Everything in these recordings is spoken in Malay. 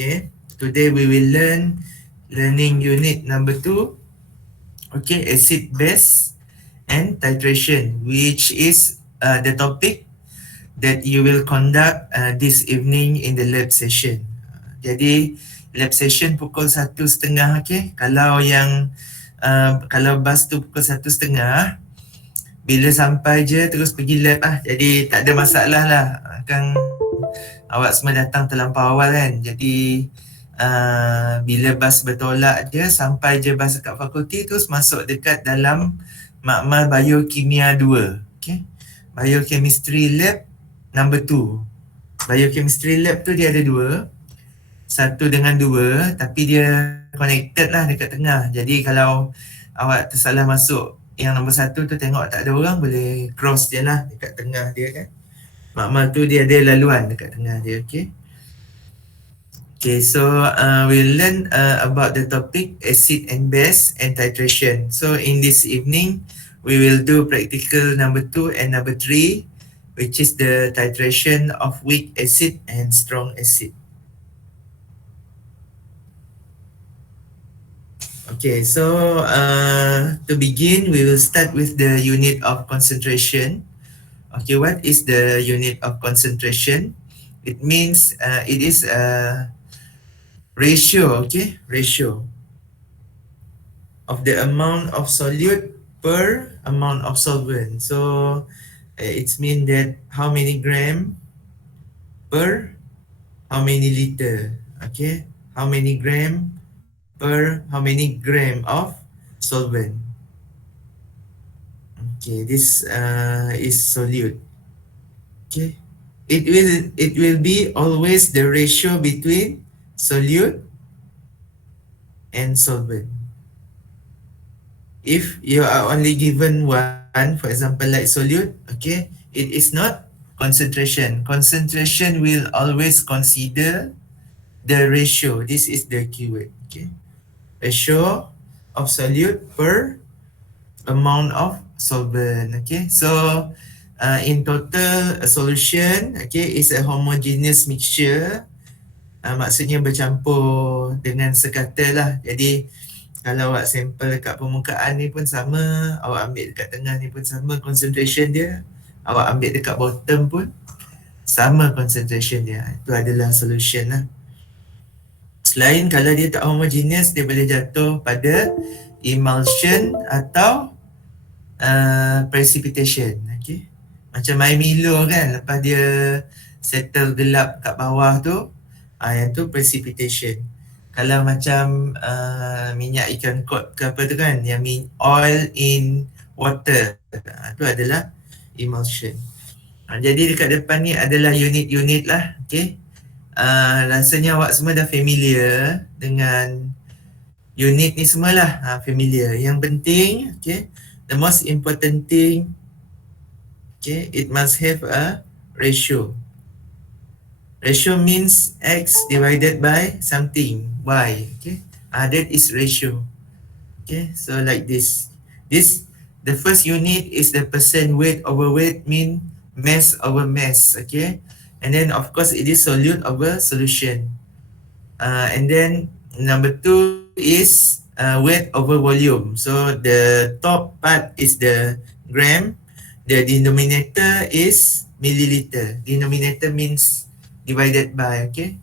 Okay, today we will learning unit number 2. Okay, acid base and titration, which is the topic that you will conduct this evening in the lab session. Jadi lab session pukul 1:30. Okay, kalau yang kalau bas tu pukul 1:30, bila sampai je terus pergi lab lah. Jadi tak ada masalah lah. Kan awak semua datang terlampau awal kan. Jadi bila bas bertolak je, sampai je bas dekat fakulti, terus masuk dekat dalam makmal biokimia 2. Okay, Biochemistry lab number 2. Biochemistry lab tu dia ada 2. 1 dengan 2, tapi dia connected lah dekat tengah. Jadi kalau awak tersalah masuk yang nombor 1 tu, tengok tak ada orang, boleh cross je lah dekat tengah dia kan. Makmal tu dia ada laluan dekat tengah dia. Okay, okay, so we'll learn about the topic acid and base and titration. So in this evening, we will do practical number 2 and number 3, which is the titration of weak acid and strong acid. Okay, so to begin, we will start with the unit of concentration. Okay, what is the unit of concentration? It means it is a ratio, okay, ratio of the amount of solute per amount of solvent. So it's mean that how many gram per how many liter, okay, how many gram per how many gram of solvent. Okay, this is solute. Okay, it will be always the ratio between solute and solvent. If you are only given one, for example like solute, okay, it is not concentration. Concentration will always consider the ratio. This is the keyword. Okay, ratio of solute per amount of solvent. Okay, so in total a solution, okay, is a homogeneous mixture. Maksudnya bercampur dengan sekata lah. Jadi kalau awak sampel dekat permukaan ni pun sama, awak ambil dekat tengah ni pun sama concentration dia, awak ambil dekat bottom pun sama concentration dia. Itu adalah solution lah. Selain kalau dia tak homogeneous, dia boleh jatuh pada emulsion atau precipitation. Okay, macam air Milo kan, lepas dia settle gelap kat bawah tu, yang tu precipitation. Kalau macam minyak ikan kod ke apa tu kan, yang oil in water, tu adalah emulsion. Jadi dekat depan ni adalah unit-unit lah. Okay, rasanya awak semua dah familiar dengan unit ni semualah, familiar. Yang penting, okay, the most important thing, okay, it must have a ratio. Ratio means X divided by something, Y. Okay, that is ratio. Okay, so like this. The first unit is the percent weight over weight, mean mass over mass. Okay, and then of course it is solute over solution. And then number 2 is weight over volume. So the top part is the gram, the denominator is milliliter. Denominator means divided by, okay.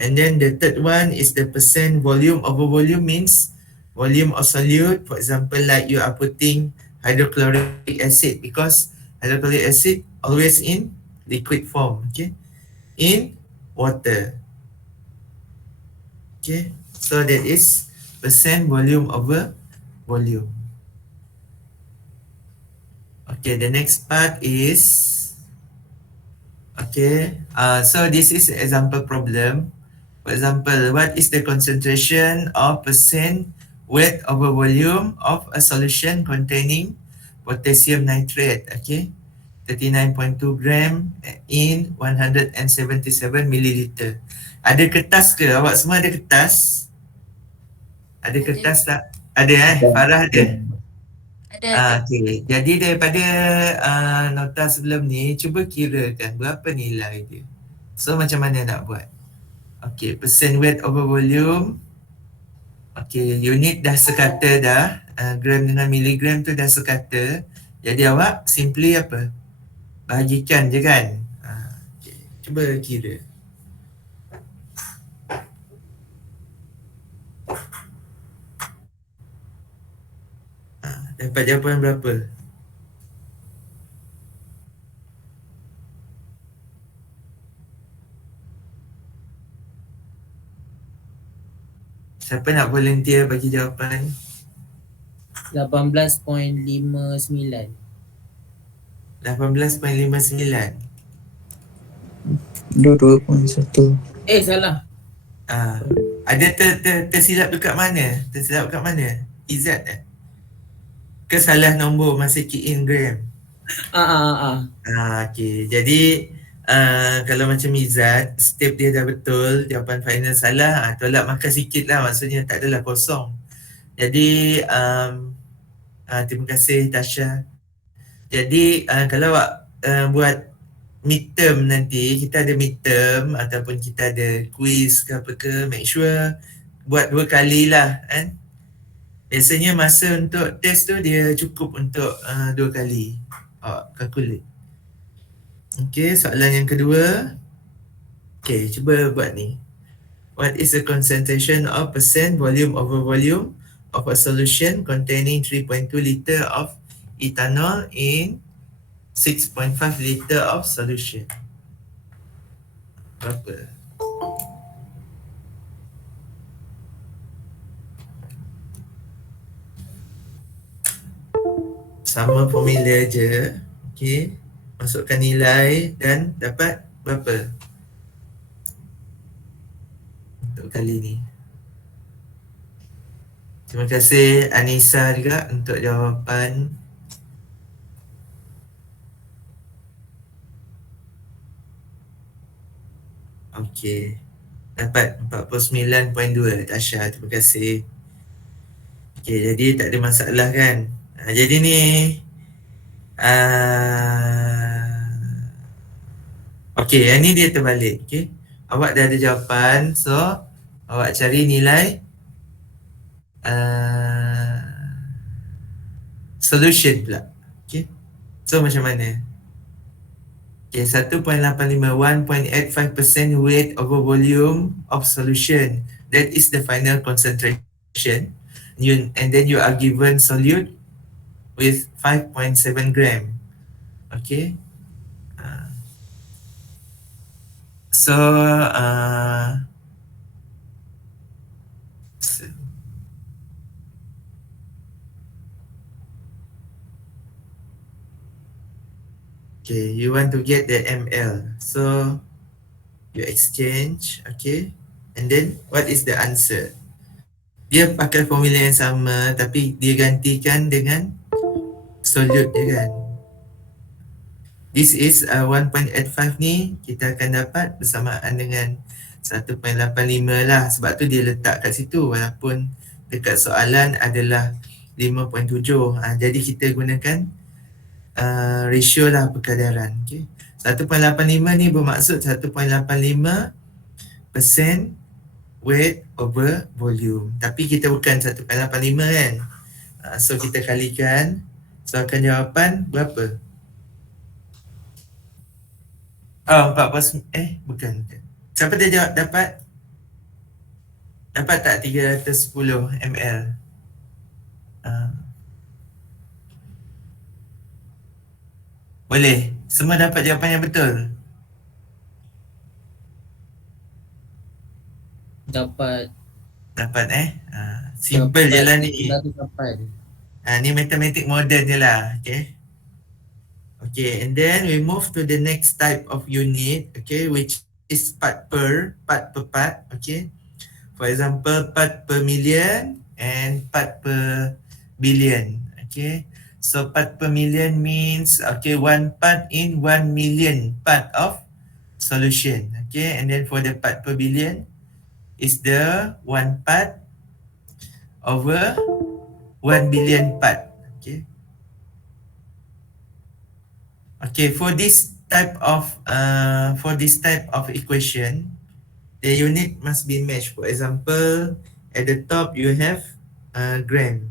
And then the third one is the percent volume over volume, means volume of solute. For example, like you are putting hydrochloric acid, because hydrochloric acid always in liquid form, okay, in water. Okay, so that is percent volume over volume. Okay, the next part is, okay, so this is example problem. For example, what is the concentration of percent weight over volume of a solution containing potassium nitrate? Okay, 39.2 gram in 177 milliliter. Ada kertas ke? Awak semua ada kertas? Ada kertas tak? Ada Farah ada? Ada. Okay. Jadi daripada nota sebelum ni, cuba kirakan berapa nilai dia. So macam mana nak buat? Okay, percent weight over volume. Okay, unit dah sekata dah. Gram dengan miligram tu dah sekata. Jadi awak simply apa? Bahagikan je kan? Okay. Cuba kira. Dapat jawapan berapa? Siapa nak volunteer bagi jawapan? 18.59. 18.59. 22.1. Salah. Ada tersilap dekat mana? Tersilap dekat mana? Izzat ke salah nombor masa key in gram? Okay. Jadi kalau macam Izzat, step dia dah betul, jawapan final salah, tolak markah sikit lah, maksudnya tak adalah kosong. Jadi terima kasih Tasha. Jadi kalau awak buat midterm nanti, kita ada midterm ataupun kita ada quiz ke apa ke, make sure buat 2 kali lah kan. Biasanya masa untuk test tu dia cukup untuk 2 kali. Calculate. Okay, soalan yang kedua. Okay, cuba buat ni. What is the concentration of percent volume over volume of a solution containing 3.2 liter of ethanol in 6.5 liter of solution? Berapa? Sama formula je. Okay. Masukkan nilai dan dapat berapa untuk kali ni. Terima kasih Anissa juga untuk jawapan. Okey. Dapat 49.2 Tasha, terima kasih. Okey, jadi tak ada masalah kan. Jadi ni okey, yang ni dia terbalik. Okey. Awak dah ada jawapan, so awak cari nilai solution pula. Okay. So macam mana? Okay, 1.85, 1.85% weight over volume of solution. That is the final concentration. And then you are given solute with 5.7 gram. Okay. So okay, you want to get the ml. So you exchange, okay. And then what is the answer? Dia pakai formula yang sama tapi dia gantikan dengan solute dia kan. This is 1.85 ni kita akan dapat bersamaan dengan 1.85 lah, sebab tu dia letak kat situ walaupun dekat soalan adalah 5.7. Jadi kita gunakan ratio lah perkadaran. Okay. 1.85 ni bermaksud 1.85% weight over volume. Tapi kita bukan 1.85 kan. So kita kalikan. So akan jawapan berapa? 40, bukan. Siapa dia jawab dapat? Dapat tak 310 ml? Boleh. Semua dapat jawapan yang betul? Dapat. Simple je lah ni. Dapat. Ni matematik moden je lah. Okay. Okay, and then we move to the next type of unit, okay, which is part per part, okay. For example, part per million and part per billion, okay. So part per million means, okay, 1 part in 1 million part of solution, okay. And then for the part per billion is the 1 part over 1 billion part, okay. Okay, for this type of equation, the unit must be matched. For example, at the top you have gram.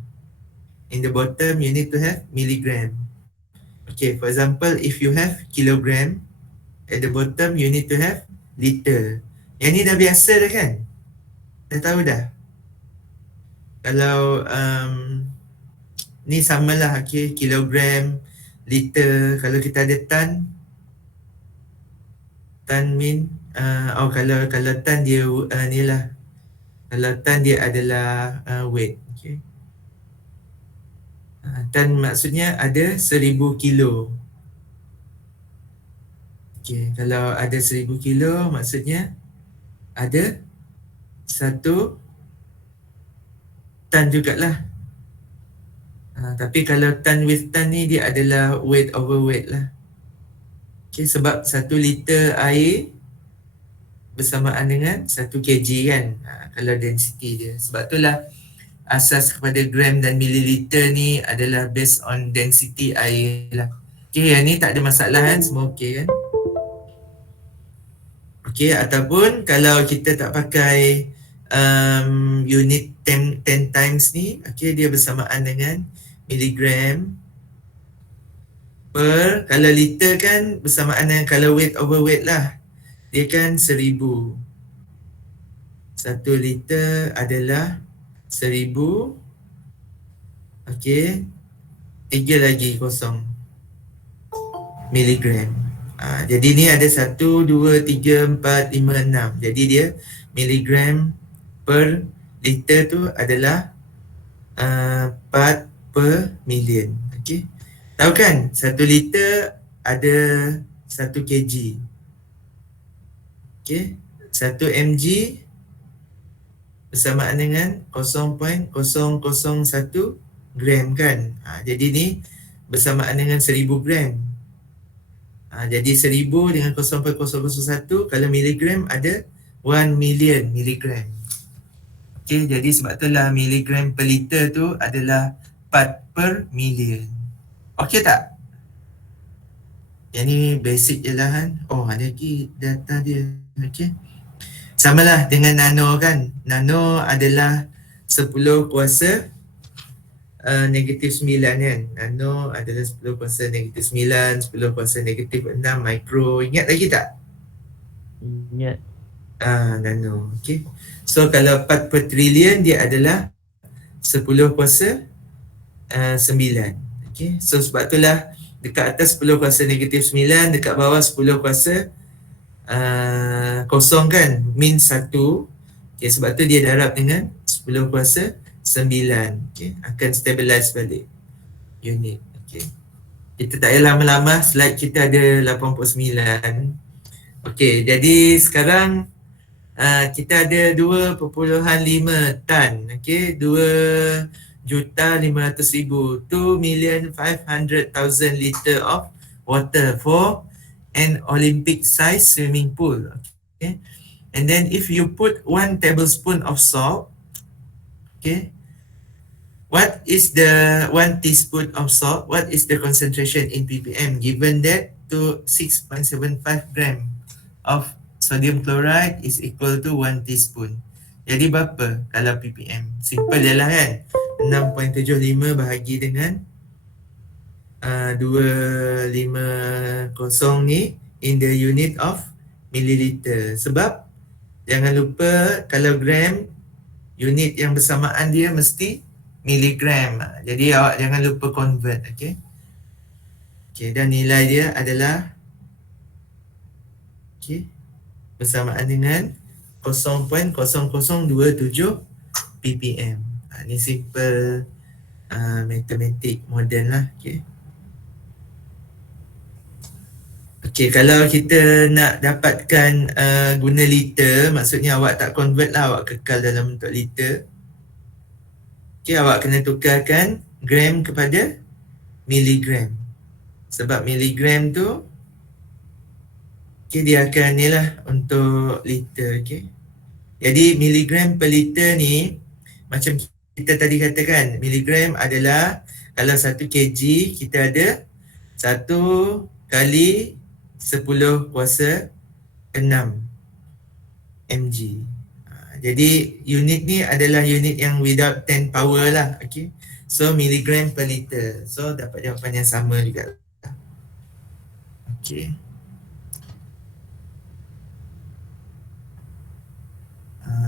In the bottom you need to have milligram. Okay, for example, if you have kilogram, at the bottom you need to have liter. Yang ni dah biasa dah kan? Dah tahu dah. Kalau ni samalah, okay, kilogram, liter. Kalau kita ada tan mean kalau tan dia ni lah. Kalau tan dia adalah weight, okay. Tan maksudnya ada 1000 kilo. Okay, kalau ada 1000 kilo maksudnya ada 1 tan jugalah. Tapi kalau tan with tan ni dia adalah weight over weight lah. Okay, sebab 1 liter air bersamaan dengan 1 kg kan, kalau density dia. Sebab itulah asas kepada gram dan mililiter ni adalah based on density air lah. Okay, yang ni tak ada masalah kan, semua okay kan. Okay, ataupun kalau kita tak pakai unit 10 times ni, okay, dia bersamaan dengan miligram per, kalau liter kan bersamaan dengan kalau weight over weight lah, dia kan 1000. 1 liter adalah 1000. Okay, 3 lagi kosong miligram. Jadi ni ada 1, 2, 3, 4, 5, 6. Jadi dia miligram per liter tu adalah 4 per million. Okay, tahu kan 1 liter ada 1 kg. Okay, 1 mg bersamaan dengan 0.001 gram kan. Jadi ni bersamaan dengan 1000 gram. Jadi 1000 dengan 0.001, kalau miligram ada 1 million miligram. Okay, jadi sebab itulah miligram per liter tu adalah 4 per million. Okay tak? Yang ni basic je lah kan. Oh, ada lagi data dia. Okay, samalah dengan nano kan. Nano adalah 10 kuasa negatif 9 kan. Nano adalah 10 kuasa negatif 9, 10 kuasa negatif 6 mikro. Ingat lagi tak? Ingat. Nano. Okay, so kalau 4 per trilion dia adalah 10 kuasa 9. Okay, so sebab itulah dekat atas 10 kuasa negatif 9, dekat bawah 10 kuasa kosong kan, min 1. Okay, sebab tu dia darab dengan 10 kuasa 9. Okay, akan stabilize balik unit. Okay, kita tak payah lama-lama, slide kita ada 89. Okay, jadi sekarang kita ada 2.5 tan. Okay, 2,500,000, 2,500,000 liter of water for an Olympic size swimming pool. Okay, and then if you put 1 tablespoon of salt, okay, what is the 1 teaspoon of salt? What is the concentration in ppm? Given that to 6.75 gram of sodium chloride is equal to 1 teaspoon. Jadi berapa kalau ppm? Simple je lah kan. 6.75 bahagi dengan 250 ni in the unit of milliliter. Sebab jangan lupa kalau gram, unit yang bersamaan dia mesti miligram. Jadi awak jangan lupa convert. Okay, okay, dan nilai dia adalah okay, bersamaan dengan 0.0027 ppm. Ni simple matematik moden lah. Okay, okay, kalau kita nak dapatkan guna liter, maksudnya awak tak convert lah, awak kekal dalam bentuk liter. Okay, awak kena tukarkan gram kepada miligram. Sebab miligram tu okay, dia akan ni lah untuk liter. Okay, jadi miligram per liter ni macam kita tadi katakan, miligram adalah kalau 1 kg kita ada 1 kali 10 kuasa 6 mg. Jadi unit ni adalah unit yang without 10 power lah. Okay. So milligram per liter. So dapat jawapan yang sama juga. Okay.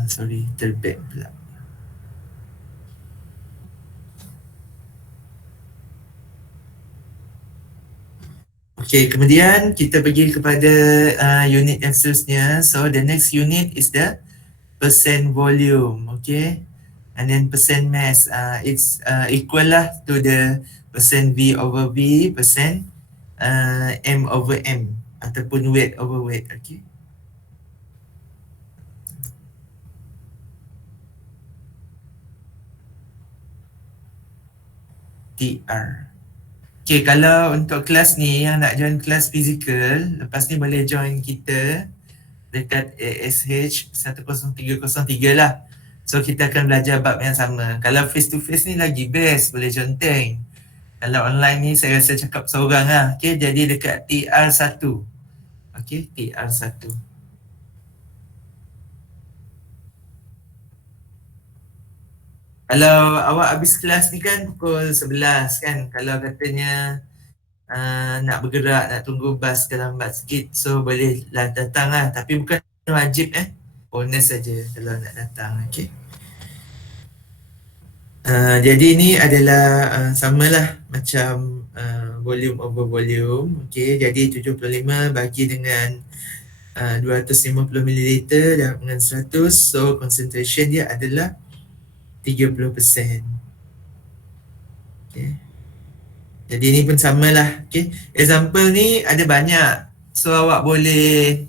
Sorry, terback pula. Okay, kemudian kita pergi kepada unit yang seterusnya. So the next unit is the percent volume. Okay, and then percent mass. It's equal lah to the percent V over V, percent M over M, ataupun weight over weight. Okay. TR. Okay, kalau untuk kelas ni yang nak join kelas fizikal, lepas ni boleh join kita dekat ASH10303 lah. So kita akan belajar bab yang sama. Kalau face to face ni lagi best, boleh jonteng. Kalau online ni saya rasa cakap seorang lah. Okay, jadi dekat TR1. Okay, TR1. Kalau awak habis kelas ni kan pukul 11 kan. Kalau katanya nak bergerak, nak tunggu bas ke lambat sikit, so boleh lah datang lah. Tapi bukan wajib bonus saja kalau nak datang. Okay. Jadi ni adalah samalah macam volume over volume. Okay, jadi 75 bagi dengan 250 ml dengan 100, so concentration dia adalah 30%. Okay. Jadi ni pun samalah. Okay. Example ni ada banyak. So awak boleh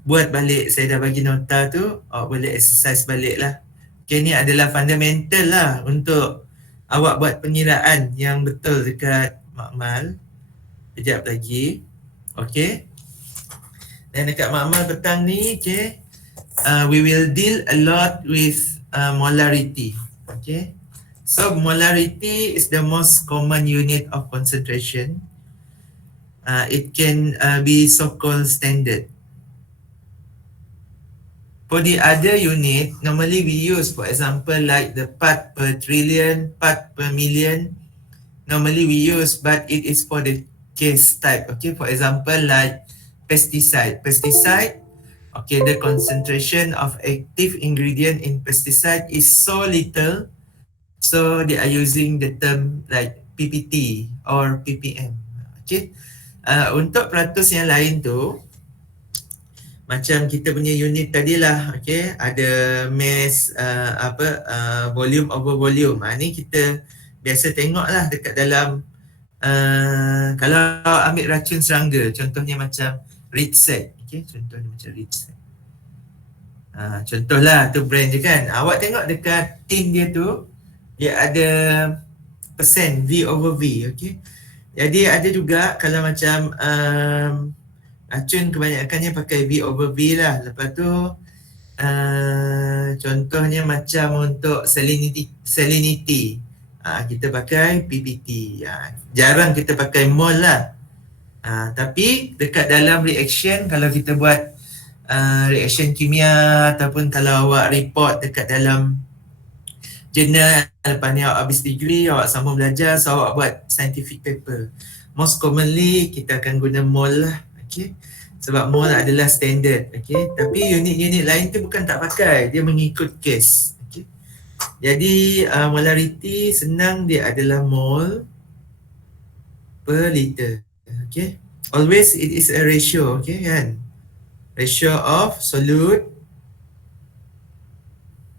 buat balik. Saya dah bagi nota tu. Awak boleh exercise balik lah. Okay, ni adalah fundamental lah untuk awak buat pengiraan yang betul dekat makmal. Kejap lagi. Okay. Dan dekat makmal petang ni, okay, we will deal a lot with molarity. Okay. So molarity is the most common unit of concentration. It can be so-called standard. For the other unit, normally we use, for example, like the part per trillion, part per million. Normally we use, but it is for the case type. Okay, for example, like pesticide. Pesticide, okay, the concentration of active ingredient in pesticide is so little. So they are using the term like PPT or PPM. Okay. Untuk peratus yang lain tu, macam kita punya unit tadilah, okay, ada mass volume over volume. Ni kita biasa tengok lah dekat dalam kalau ambil racun serangga, contohnya macam Ritset. Okay, contohnya macam Ritset. Contohlah tu brand je kan. Awak tengok dekat tin dia tu, dia ada persen V over V. Okay. Jadi ada juga kalau macam racun kebanyakannya pakai V over V lah. Lepas tu contohnya macam untuk salinity, kita pakai PPT. Jarang kita pakai mol lah. Tapi dekat dalam reaction, kalau kita buat reaction kimia ataupun kalau awak report dekat dalam jurnal, lepas ni awak habis degree, awak sambung belajar, so awak buat scientific paper, most commonly kita akan guna mol lah. Okay. Sebab mol adalah standard. Okay. Tapi unit-unit lain tu bukan tak pakai, dia mengikut case. Okay. Jadi molarity senang, dia adalah mol per liter. Okay. Always it is a ratio. Okay kan, ratio of solute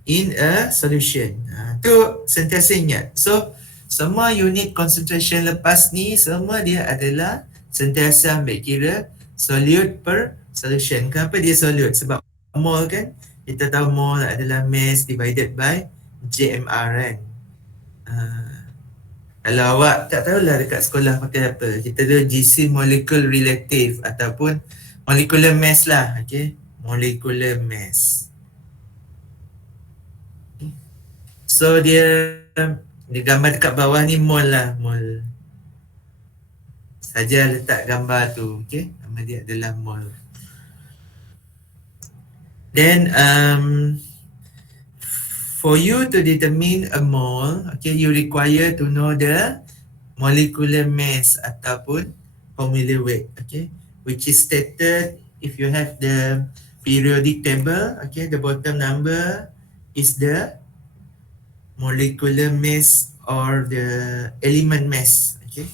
in a solution. Tu sentiasa ingat. So semua unit concentration lepas ni, semua dia adalah sentiasa ambil kira solute per solution. Kenapa dia solute? Sebab mol kan, kita tahu mol adalah mass divided by JMR kan. Kalau awak tak tahulah dekat sekolah pakai apa, kita ada GC molecule relative ataupun molecular mass lah. Okay, molecular mass. So dia gambar dekat bawah ni mol lah, mol. Saja letak gambar tu, okey. Nama dia adalah mol. Then for you to determine a mole, okay, you require to know the molecular mass ataupun formula weight, okay, which is stated if you have the periodic table, okay, the bottom number is the molecular mass or the element mass, okay,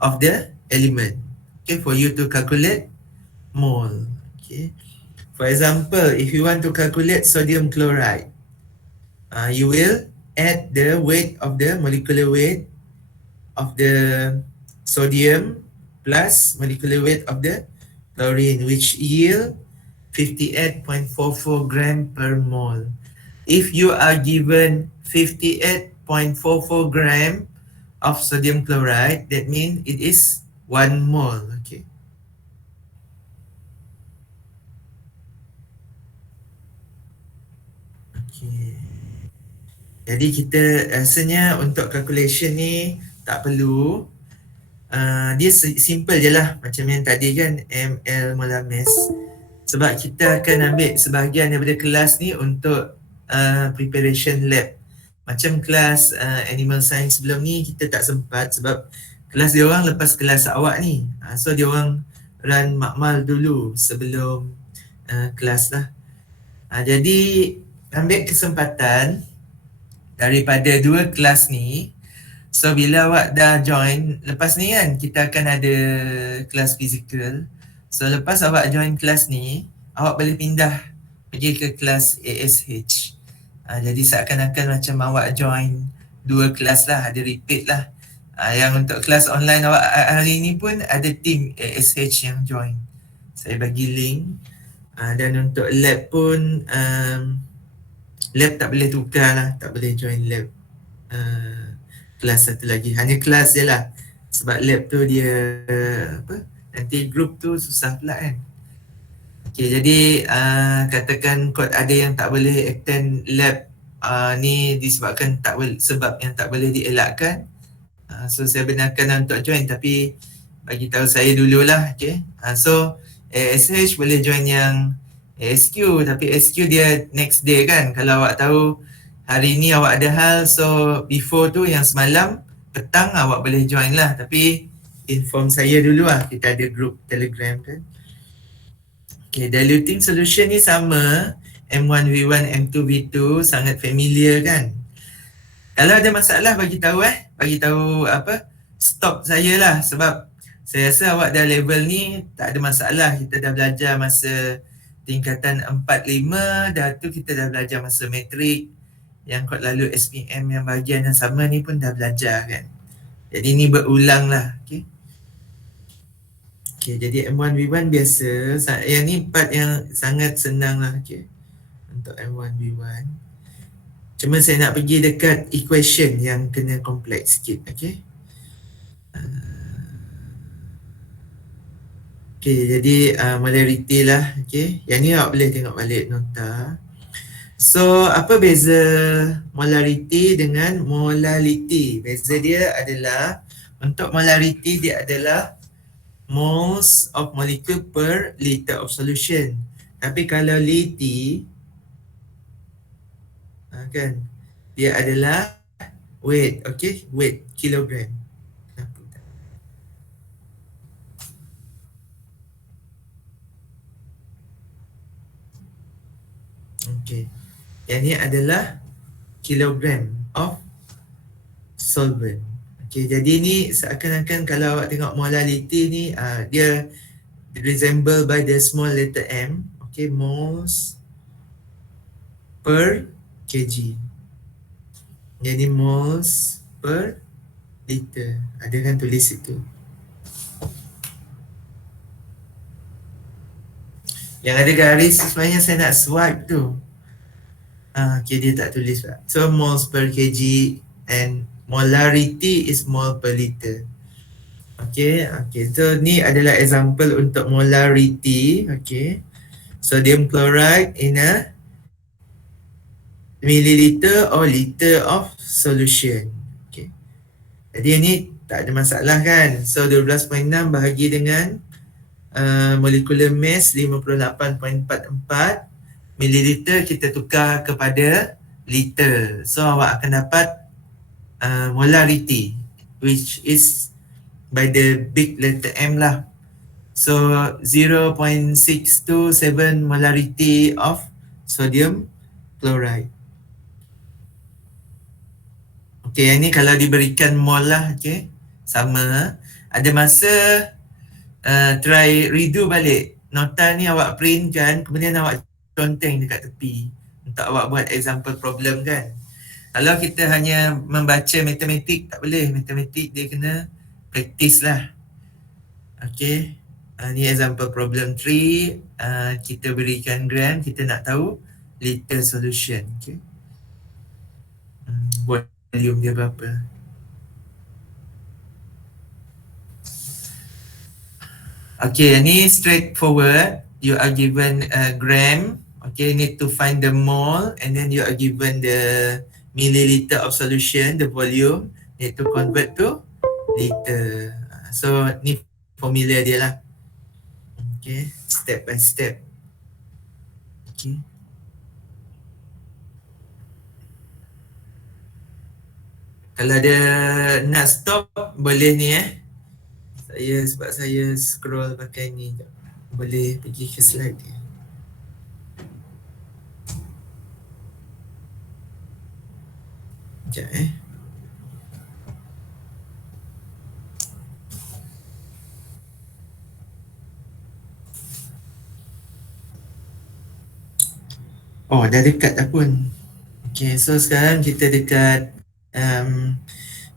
of the element, okay, for you to calculate mole, okay. For example, if you want to calculate sodium chloride, you will add the weight of the molecular weight of the sodium plus molecular weight of the chlorine, which yield 58.44 gram per mole. If you are given 58.44 gram of sodium chloride, that means it is 1 mole. Okay. Okay. Jadi kita rasanya untuk calculation ni tak perlu. Dia simple je lah macam yang tadi kan, ml molar mass. Sebab kita akan ambil sebahagian daripada kelas ni untuk preparation lab. Macam kelas animal science sebelum ni kita tak sempat sebab kelas dia orang lepas kelas awak ni. So dia orang run makmal dulu sebelum kelas lah. Jadi ambil kesempatan daripada dua kelas ni. So bila awak dah join, lepas ni kan kita akan ada kelas fizikal. So lepas awak join kelas ni, awak boleh pindah pergi ke kelas ASH. Jadi seakan-akan macam awak join dua kelas lah, ada repeat lah. Yang untuk kelas online awak hari ni pun ada team ASH yang join. Saya bagi link. Dan untuk lab pun, lab tak boleh tukar lah, tak boleh join lab. Kelas satu lagi, hanya kelas je lah. Sebab lab tu dia apa, nanti group tu susah pula kan. Okay, jadi katakan kod ada yang tak boleh attend lab ni disebabkan tak boleh, sebab yang tak boleh dielakkan. So saya benarkan untuk join, tapi bagi tahu saya dululah. Okay. So ASH boleh join yang ASQ, tapi ASQ dia next day kan. Kalau awak tahu hari ni awak ada hal, so before tu yang semalam petang awak boleh join lah. Tapi inform saya dulu lah, kita ada group Telegram kan. Okay, diluting solution ni sama, M1V1, M2V2, sangat familiar kan. Kalau ada masalah bagi tahu apa, stop saya lah. Sebab saya rasa awak dah level ni tak ada masalah. Kita dah belajar masa tingkatan 4-5, dah tu kita dah belajar masa matrik. Yang kot lalu SPM yang bahagian yang sama ni pun dah belajar kan. Jadi ni berulang lah. Okay. Okay, jadi M1V1 biasa. Yang ni part yang sangat senang lah. Okay. Untuk M1V1. Cuma saya nak pergi dekat equation yang kena kompleks sikit. Okay. Okay, jadi molarity lah. Okay. Yang ni awak boleh tengok balik nota. So, apa beza molarity dengan molality? Beza dia adalah, untuk molarity dia adalah moles of molecule per liter of solution. Tapi kalau lity, kan, dia adalah weight, okay? Weight, kilogram. Okay. Yang ni adalah kilogram of solvent. Okay, jadi ni seakan-akan kalau awak tengok molality ni, dia resemble by the small letter m. Okay, moles per kg. Jadi moles per liter. Ada kan tulis itu. Yang ada garis sebenarnya saya nak swipe tu. Okay, dia tak tulis lah. So moles per kg and molarity is mole per liter. Okay, so ni adalah example untuk molarity. Okay, sodium chloride in a milliliter or liter of solution. Okay, jadi ni tak ada masalah kan. So 12.6 bahagi dengan molecular mass 58.44. mililiter kita tukar kepada liter. So awak akan dapat molarity, which is by the big letter M lah. So 0.627 molarity of sodium chloride. Okay, yang ni kalau diberikan mol lah, okay, sama. Ada masa try redo balik nota ni, awak print kan, kemudian awak conteng dekat tepi untuk awak buat example problem kan. Kalau kita hanya membaca matematik, tak boleh. Matematik dia kena practice lah. Okay, ni example problem 3. Kita berikan gram, kita nak tahu liter solution. Okay, volume dia berapa. Okay, ni straightforward. You are given a gram. Okay, need to find the mole, and then you are given the milliliter of solution, the volume. Need to convert to liter. So ni formula dia lah. Okay, step by step. Okay. Kalau ada nak stop, boleh ni sebab saya scroll pakai ni. Boleh pergi ke slide dia. Sekejap Oh, dah dekat dah pun. Okay, so sekarang kita dekat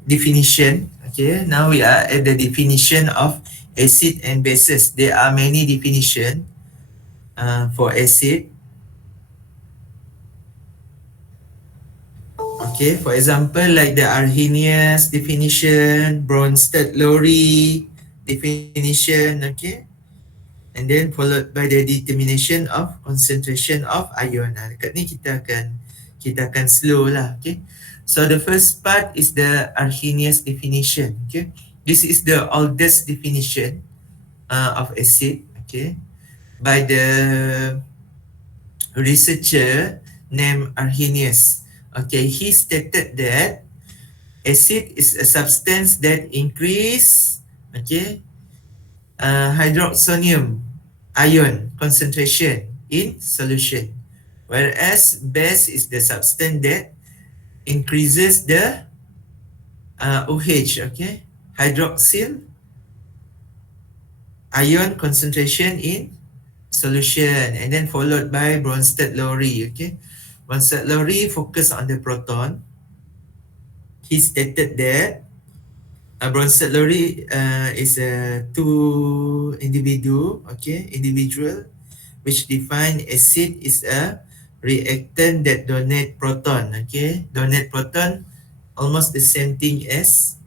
definition. Okay, now we are at the definition of acid and bases. There are many definition for acid. Okay, for example, like the Arrhenius definition, Bronsted-Lowry definition, okay, and then followed by the determination of concentration of ion. Dekat ni kita akan slow lah, okay. So the first part is the Arrhenius definition, okay. This is the oldest definition of acid, okay, by the researcher named Arrhenius. Okay, he stated that acid is a substance that increase, okay, hydroxonium ion concentration in solution, whereas base is the substance that increases the OH, okay, hydroxyl ion concentration in solution, and then followed by Bronsted-Lowry, okay. Bronsted-Lowry focus on the proton. He stated that Bronsted-Lowry is a individual, which define acid is a reactant that donate proton, okay. Donate proton almost the same thing as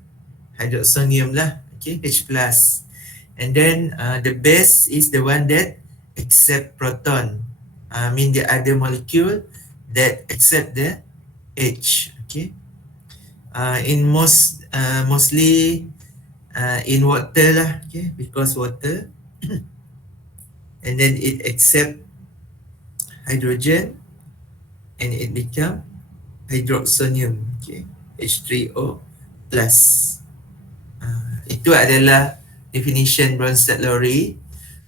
hydroxonium lah, okay, H+. And then the base is the one that accept proton. Mean the other molecule that accept the H, okay. In mostly in water lah, okay, because water and then it accept hydrogen and it become hydroxonium, okay, H3O+. Itu adalah definition Bronsted-Lowry.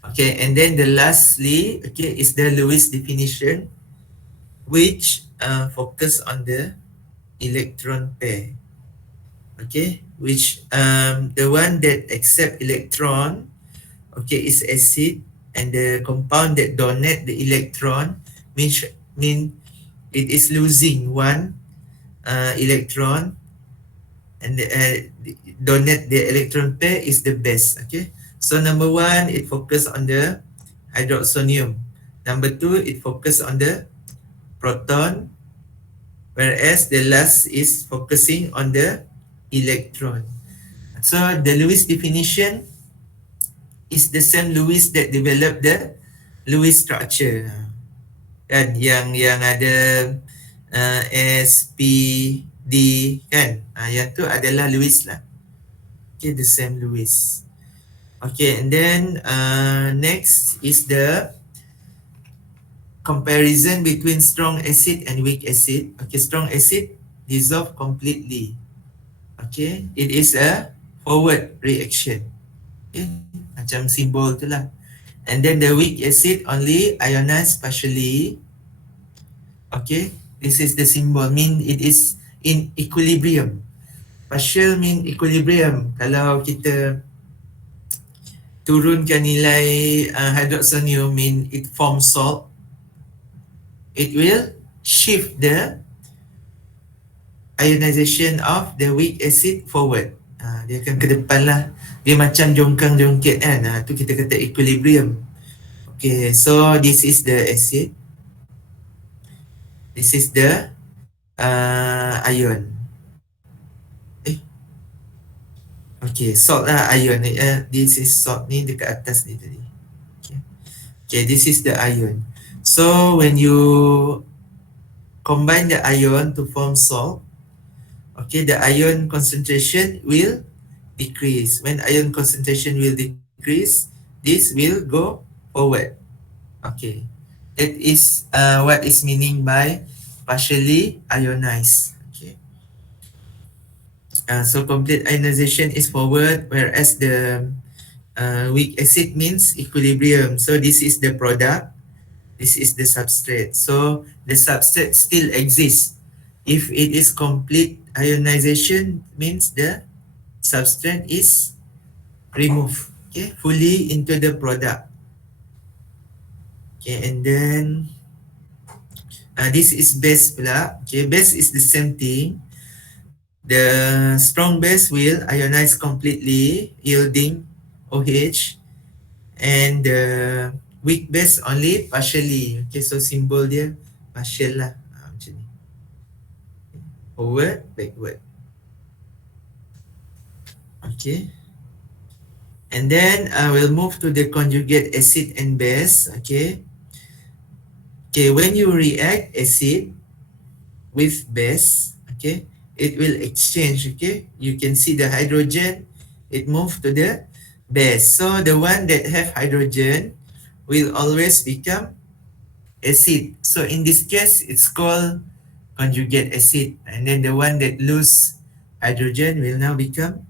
Okay, and then the lastly, okay, is the Lewis definition, which focus on the electron pair, okay, which the one that accept electron, okay, is acid, and the compound that donate the electron mean it is losing one electron, and donate the electron pair is the best, okay. So number 1, it focus on the hydroxonium. Number 2, it focus on the proton, whereas the last is focusing on the electron. So the Lewis definition is the same Lewis that developed the Lewis structure. Kan yang ada S, P, D kan. Yang tu adalah Lewis lah. Okay, the same Lewis. Okay, and then next is the comparison between strong acid and weak acid. Okay, strong acid dissolve completely. Okay, it is a forward reaction. Okay, macam simbol tu lah. And then the weak acid only ionize partially. Okay, this is the symbol, mean it is in equilibrium. Partial mean equilibrium. Kalau kita turunkan nilai hydroxonium, mean it forms salt, it will shift the ionization of the weak acid forward. Dia akan ke depan lah. Dia macam jongkang-jongkit kan. Tu kita kata equilibrium. Okay, so this is the acid. This is the ion. Okay, salt lah ion. This is salt ni dekat atas ni tadi. Okay, this is the ion. So when you combine the ion to form salt, okay, the ion concentration will decrease. When ion concentration will decrease, this will go forward. Okay, that is what is meaning by partially ionized. Okay, so complete ionization is forward, whereas the weak acid means equilibrium. So this is the product, this is the substrate. So the substrate still exists. If it is complete ionization, means the substrate is removed, okay, fully into the product. Okay, and then this is base pula. Okay, base is the same thing. The strong base will ionize completely, yielding OH, and the weak base only partially. Okay, so symbol dia partial lah. Macam ni. Forward, backward. Okay. And then we'll move to the conjugate acid and base. Okay. Okay, when you react acid with base, okay, it will exchange. Okay, you can see the hydrogen, it moves to the base. So the one that have hydrogen will always become acid. So in this case, it's called conjugate acid. And then the one that lose hydrogen will now become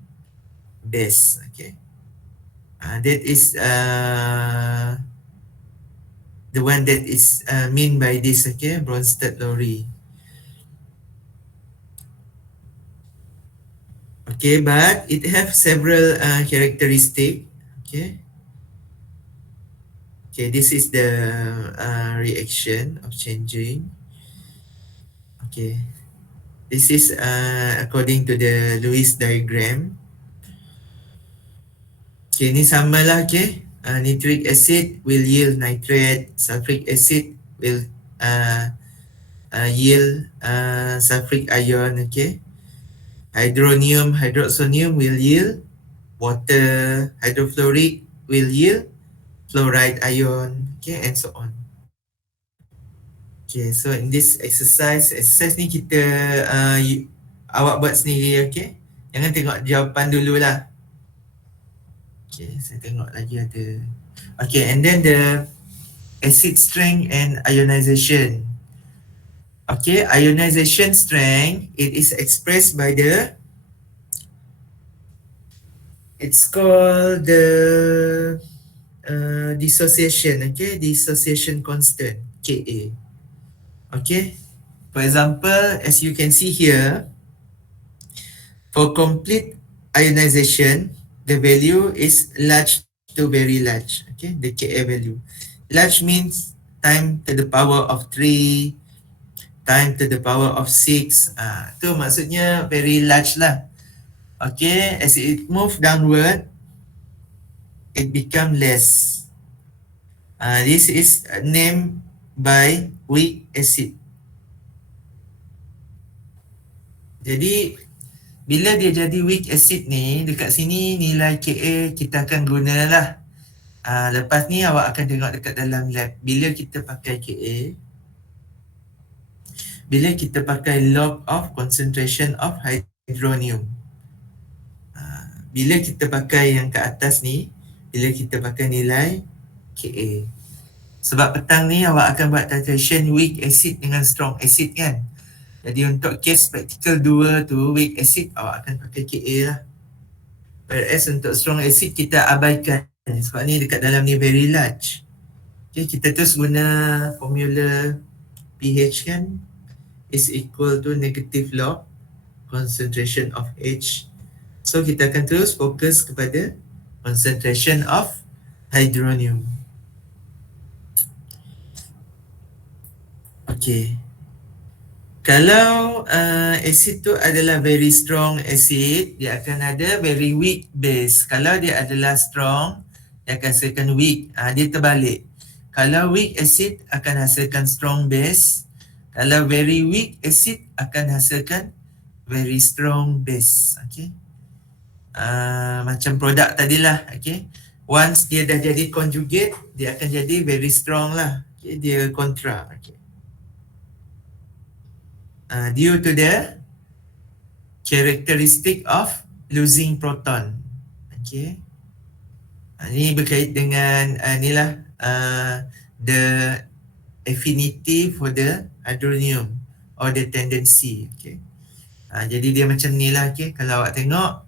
base. Okay, that is the one that is mean by this. Okay, Bronsted-Lowry. Okay, but it have several characteristic. Okay. Okay, this is the reaction of changing. Okay, this is according to the Lewis diagram. Okay, ni sama lah. Okay, nitric acid will yield nitrate, sulfuric acid will yield sulfuric ion. Okay, hydronium, hydroxonium will yield water, hydrofluoric will yield fluoride ion, okay, and so on. Okay, so in this exercise ni kita awak buat sendiri, okay. Jangan tengok jawapan dululah. Okay, saya tengok lagi ada. Okay, and then the acid strength and ionization. Okay, ionization strength, it is expressed by the, it's called the dissociation, okay, dissociation constant, Ka. Okay, for example, as you can see here, for complete ionization, the value is large to very large, okay, the Ka value. Large means time to the power of 3, time to the power of 6, tu maksudnya very large lah. Okay, as it move downward, it become less. This is named by weak acid. Jadi bila dia jadi weak acid ni, dekat sini nilai Ka kita akan gunalah. Lepas ni awak akan tengok dekat dalam lab. Bila kita pakai Ka, bila kita pakai log of concentration of hydronium. Bila kita pakai yang ke atas ni, bila kita pakai nilai Ka. Sebab petang ni awak akan buat titration weak acid dengan strong acid kan. Jadi untuk case practical 2 tu, weak acid awak akan pakai KA lah. Whereas untuk strong acid kita abaikan. Sebab ni dekat dalam ni very large. Okay, kita terus guna formula pH kan, is equal to negative log concentration of H. So kita akan terus fokus kepada concentration of hydronium. Okay. Kalau acid tu adalah very strong acid, dia akan ada very weak base. Kalau dia adalah strong, dia akan hasilkan weak. Dia terbalik. Kalau weak acid akan hasilkan strong base. Kalau very weak acid akan hasilkan very strong base. Okay. Macam produk tadilah. Okay. Once dia dah jadi conjugate, dia akan jadi very strong lah. Okay. Dia kontra. Okay. Due to the characteristic of losing proton. Okay. Ini berkait dengan inilah the affinity for the hydronium or the tendency. Okay. Jadi dia macam ni lah. Okay. Kalau awak tengok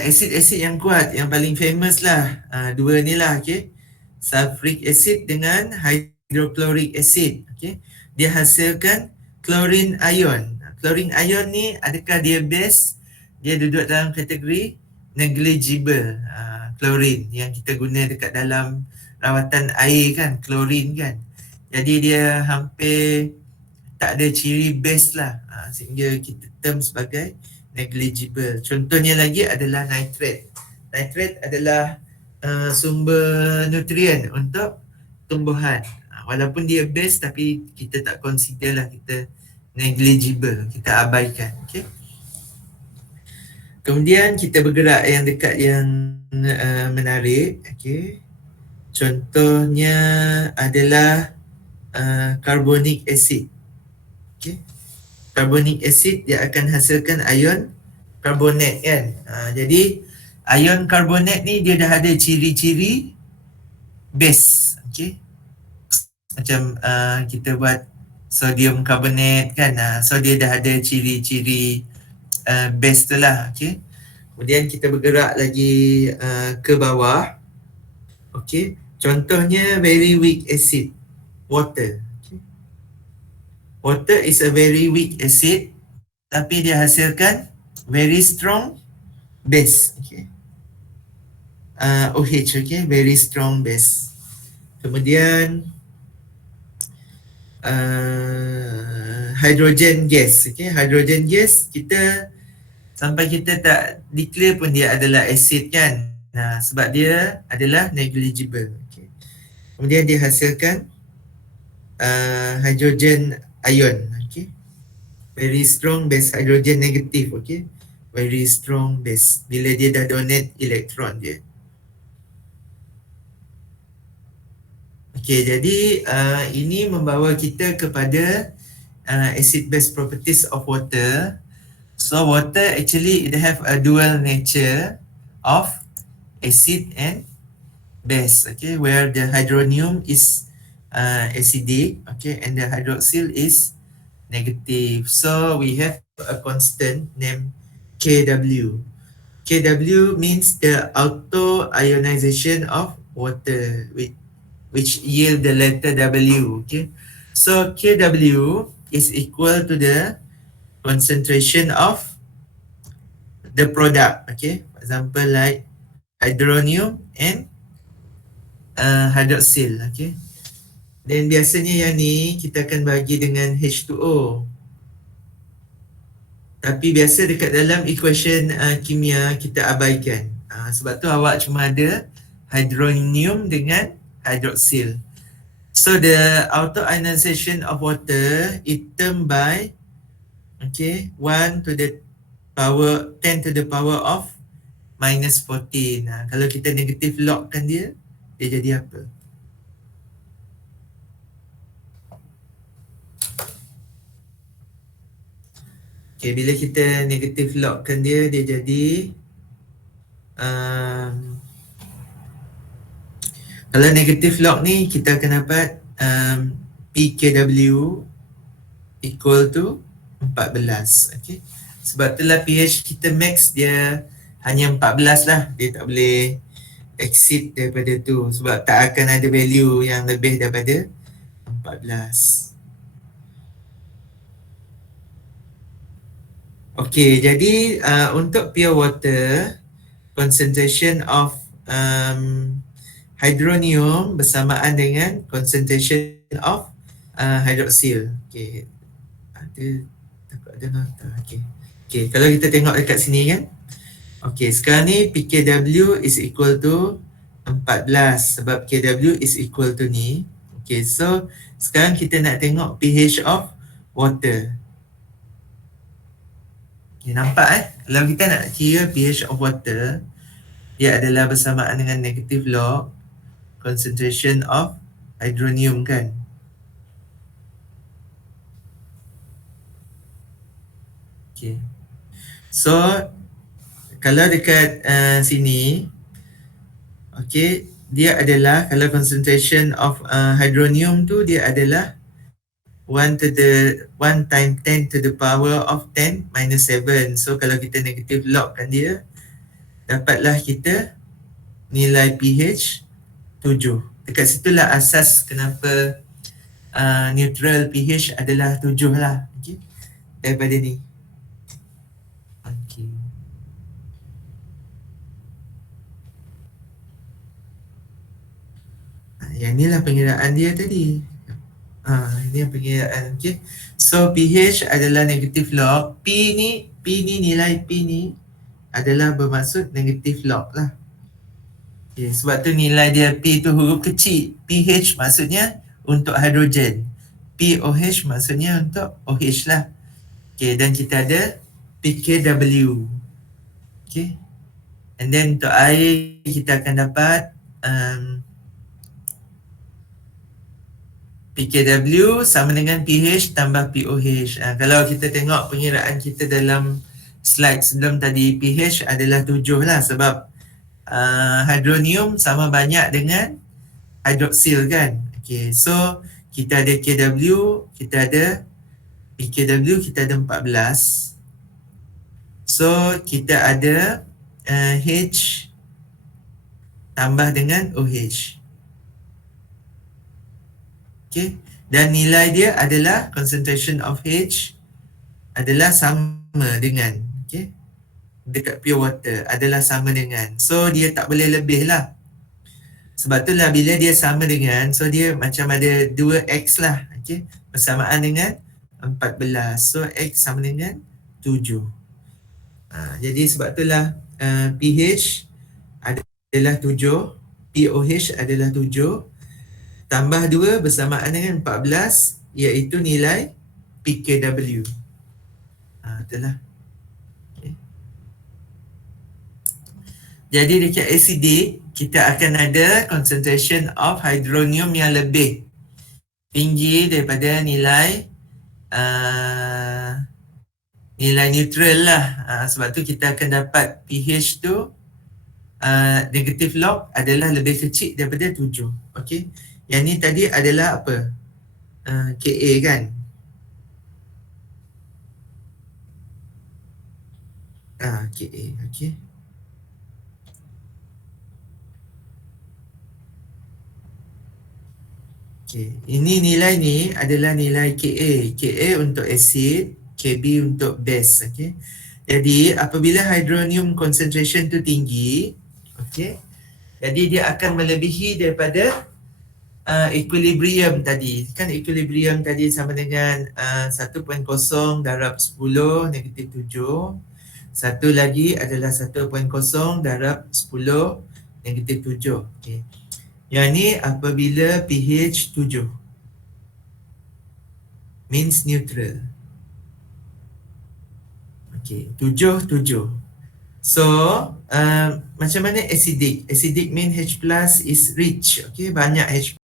acid-acid yang kuat, yang paling famous lah, dua ni lah. Okay. Sulfuric acid dengan hydrochloric acid. Okay. Dia hasilkan chlorine ion. Chlorine ion ni adakah dia base? Dia duduk dalam kategori negligible. Chlorine yang kita guna dekat dalam rawatan air kan, chlorine kan. Jadi dia hampir tak ada ciri base lah, sehingga kita term sebagai negligible. Contohnya lagi adalah nitrate. Nitrate adalah sumber nutrien untuk tumbuhan. Walaupun dia base tapi kita tak consider lah, kita negligible, kita abaikan. Okay. Kemudian kita bergerak yang dekat yang menarik. Okay. Contohnya adalah carbonic acid. Okay. Carbonic acid dia akan hasilkan ion karbonat kan. Jadi ion karbonat ni dia dah ada ciri-ciri base. Okay. Macam kita buat sodium karbonat kan. So dia dah ada ciri-ciri base tu lah. Okay. Kemudian kita bergerak lagi ke bawah. Okay. Contohnya very weak acid, water. Okay. Water is a very weak acid, tapi dia hasilkan very strong base. Okay. OH, okay, very strong base. Kemudian hydrogen gas. Okay. Hydrogen gas kita sampai kita tak declare pun dia adalah acid kan. Sebab dia adalah negligible. Okay. Kemudian dia hasilkan hydrogen ion. Okay. Very strong base, hydrogen negative. Okay. Very strong base bila dia dah donate elektron dia. Okay, jadi ini membawa kita kepada acid base properties of water. So water actually it have a dual nature of acid and base. Okay, where the hydronium is acidic, okay, and the hydroxyl is negative. So we have a constant named Kw. Kw means the auto ionization of water, which yield the letter W. Okay, so Kw is equal to the concentration of the product. Okay, for example like hydronium and hydroxyl. Okay, dan biasanya yang ni kita akan bagi dengan H2O. Tapi biasa dekat dalam equation kimia kita abaikan. Sebab tu awak cuma ada hydronium dengan hydroxyl. So the auto ionization of water is termed by 1 to the power 10 to the power of minus 14. Kalau kita negative logkan dia jadi apa? Okay, bila kita negative logkan dia jadi Kalau negative log ni kita akan dapat PKW equal to 14. Okay. Sebab itulah pH kita max dia hanya 14 lah. Dia tak boleh exceed daripada tu. Sebab tak akan ada value yang lebih daripada 14. Okay, jadi untuk pure water, concentration of hydronium bersamaan dengan concentration of hydroxyl. Okay, ada takut ada nota. Okay. Okay, kalau kita tengok dekat sini kan. Okay, sekarang ni PKW is equal to 14 sebab KW is equal to ni. Okay, so sekarang kita nak tengok pH of water. Okay, nampak kalau kita nak kira pH of water, dia adalah bersamaan dengan negative log concentration of hydronium kan. Okay. So kalau dekat sini, okay, dia adalah kalau concentration of hydronium tu dia adalah 1 times 10 to the power of 10 minus 7. So kalau kita negative logkan dia, dapatlah kita nilai pH 7. Dekat situlah asas kenapa neutral pH adalah 7 lah. Okay. Daripada ni. Okay. Yang ni lah pengiraan dia tadi. Ini yang pengiraan. Okay. So pH adalah negative log. P ni nilai P ni adalah bermaksud negative log lah. Okay. Sebab tu nilai dia P tu huruf kecil. pH maksudnya untuk hidrogen. POH maksudnya untuk OH lah. Okay. Dan kita ada PKW. Okay. And then untuk air kita akan dapat PKW sama dengan pH tambah POH. Kalau kita tengok pengiraan kita dalam slide sebelum tadi, pH adalah 7 lah sebab hydronium sama banyak dengan hydroxyl kan. Okay, so kita ada KW, kita ada PKW, kita ada 14. So kita ada H tambah dengan OH. Okay. Dan nilai dia adalah concentration of H adalah sama dengan, okay, dekat pure water adalah sama dengan. So dia tak boleh lebih lah. Sebab tu lah bila dia sama dengan, so dia macam ada 2X lah. Okay. Bersamaan dengan 14. So X sama dengan 7. Jadi sebab tu lah pH adalah 7, POH adalah 7. Tambah 2 bersamaan dengan 14 iaitu nilai PKW. Itulah. Okay. Jadi dekat acidic kita akan ada concentration of hydronium yang lebih tinggi daripada nilai nilai neutral lah. Sebab tu kita akan dapat pH tu negative log adalah lebih kecil daripada 7. Okey. Yang ni tadi adalah apa? KA kan? KA, okey. Okey, ini nilai ni adalah nilai KA. KA untuk acid, KB untuk base, okey. Jadi apabila hydronium concentration tu tinggi, okey. Jadi dia akan melebihi daripada equilibrium tadi. Kan equilibrium tadi sama dengan 1.0 darab 10 negatif 7. Satu lagi adalah 1.0 darab 10 negatif 7. Okay. Yang ni apabila pH 7. Means neutral. Okay, 7. So, macam mana acidic? Acidic mean H plus is rich. Okay, banyak H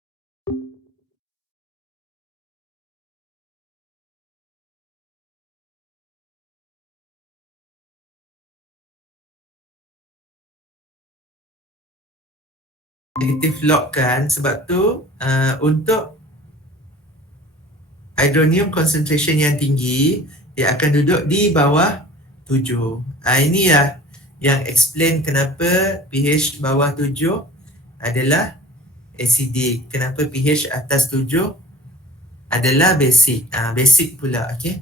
negative log kan, sebab tu untuk hydronium concentration yang tinggi, dia akan duduk di bawah 7. Ini lah yang explain kenapa pH bawah 7 adalah acidic. Kenapa pH atas 7 adalah basic. Basic pula, okey.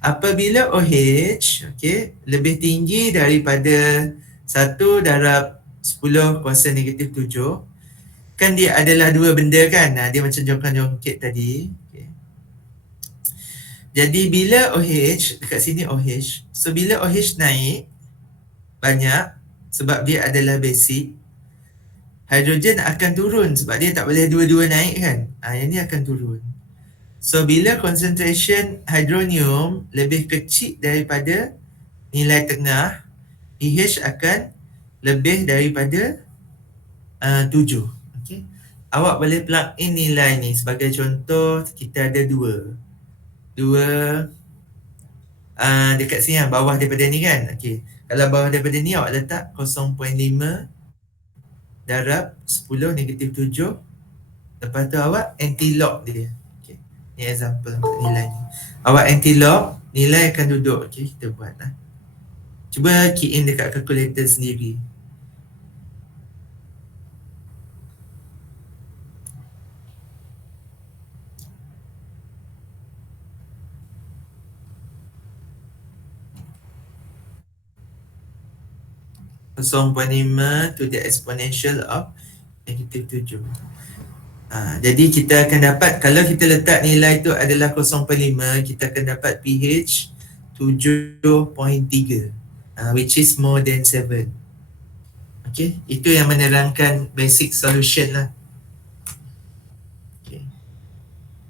Apabila OH, okey, lebih tinggi daripada 1 darab 10 kuasa negatif 7, kan dia adalah dua benda kan. Dia macam jongkang-jongkit tadi. Okay. Jadi bila OH, dekat sini OH, so bila OH naik banyak sebab dia adalah basic, hidrogen akan turun sebab dia tak boleh dua-dua naik kan. Yang ni akan turun. So bila concentration hydronium lebih kecil daripada nilai tengah, pH akan lebih daripada 7. Okay. Awak boleh plug in nilai ni. Sebagai contoh, kita ada dua dekat sini lah, bawah daripada ni kan. Okay. Kalau bawah daripada ni awak letak 0.5 darab 10 negatif 7. Lepas tu awak anti-log dia. Okay. Ni example untuk nilai ni. Awak anti-log, nilai akan duduk. Okay, kita buat lah. Cuba key in dekat calculator sendiri. (0.5 to the exponential of negative 7). Jadi kita akan dapat, kalau kita letak nilai tu adalah 0.5, kita akan dapat pH 7.3, which is more than 7. Okay, itu yang menerangkan basic solution lah. Okay.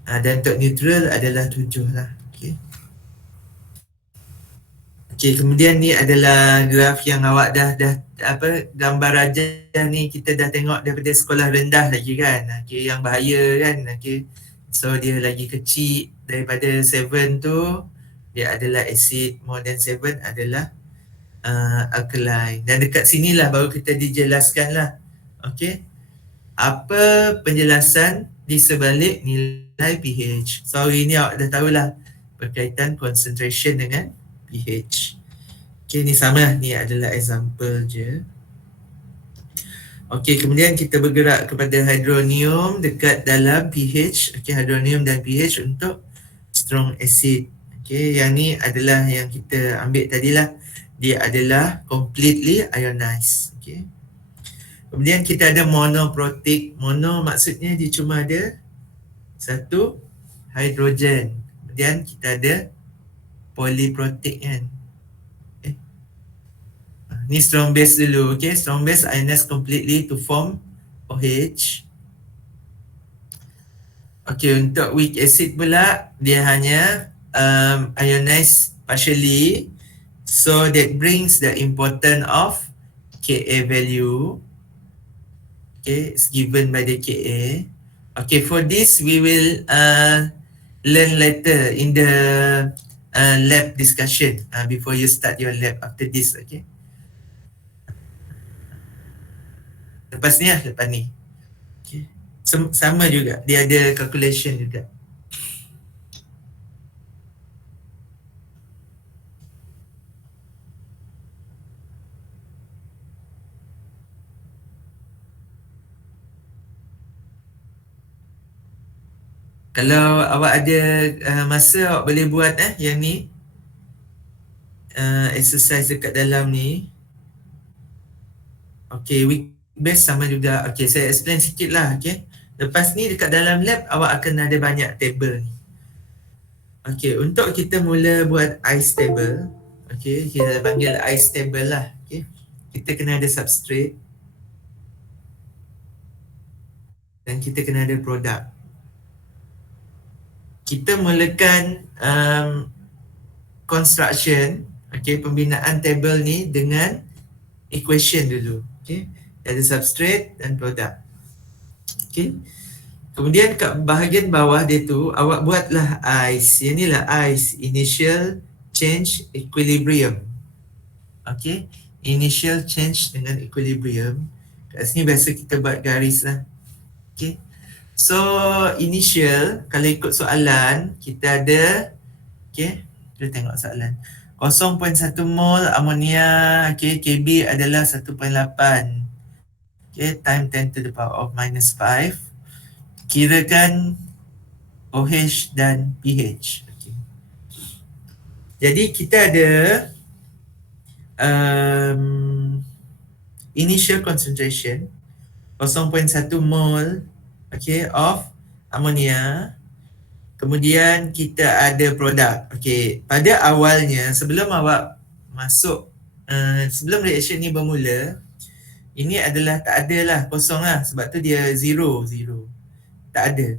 Dan untuk neutral adalah 7 lah. Okay. Okay, kemudian ni adalah graf yang awak dah gambar rajah ni kita dah tengok daripada sekolah rendah lagi kan. Okay, yang bahaya kan. Okay. So dia lagi kecil daripada 7 tu, dia adalah acid, more than 7 adalah alkaline. Dan dekat sinilah baru kita dijelaskan lah. Okay. Apa penjelasan di sebalik nilai pH. Sorry ni awak dah tahulah berkaitan concentration dengan pH. Okay, ni sama, ni adalah example je. Okay, kemudian kita bergerak kepada hydronium dekat dalam pH. Okay, hydronium dan pH untuk strong acid. Okay, yang ni adalah yang kita ambil tadilah. Dia adalah completely ionized. Okay. Kemudian kita ada monoprotic. Mono maksudnya dia cuma ada satu hidrogen. Kemudian kita ada polyprotic kan. Okay. Ni strong base dulu. Okay. Strong base ionized completely to form OH. Okay, untuk weak acid pula dia hanya ionized partially. So that brings the importance of Ka value. Okay, it's given by the Ka. Okay, for this we will learn later in the lab discussion before you start your lab after this. Okay. Lepas ni lah, lepas ni. Okay. Sama juga, dia ada calculation juga. Kalau awak ada masa, awak boleh buat yang ni, exercise dekat dalam ni. Okay, weak base sama juga. Okay, saya explain sikit lah. Okay, lepas ni dekat dalam lab awak akan ada banyak table ni. Okay, untuk kita mula buat ice table. Okay, kita panggil ice table lah. Okay, kita kena ada substrate dan kita kena ada produk. Kita mulakan construction, okay, pembinaan table ni dengan equation dulu. Okay, ada substrate dan produk. Okay, kemudian kat bahagian bawah dia tu awak buatlah ice. Yang ni lah ice, initial change equilibrium. Okay, initial change dengan equilibrium. Kat sini biasa kita buat garis lah. Okay. So initial, kalau ikut soalan, kita ada, okay, kita tengok soalan. 0.1 mol amonia, okay, Kb adalah 1.8. Okay, time 10 to the power of minus 5. Kirakan OH dan pH. Okay. Jadi kita ada initial concentration 0.1 mol, okay, of ammonia. Kemudian kita ada produk. Okay, pada awalnya sebelum awak masuk, sebelum reaction ni bermula, ini adalah tak ada lah, kosong lah, sebab tu dia zero, tak ada.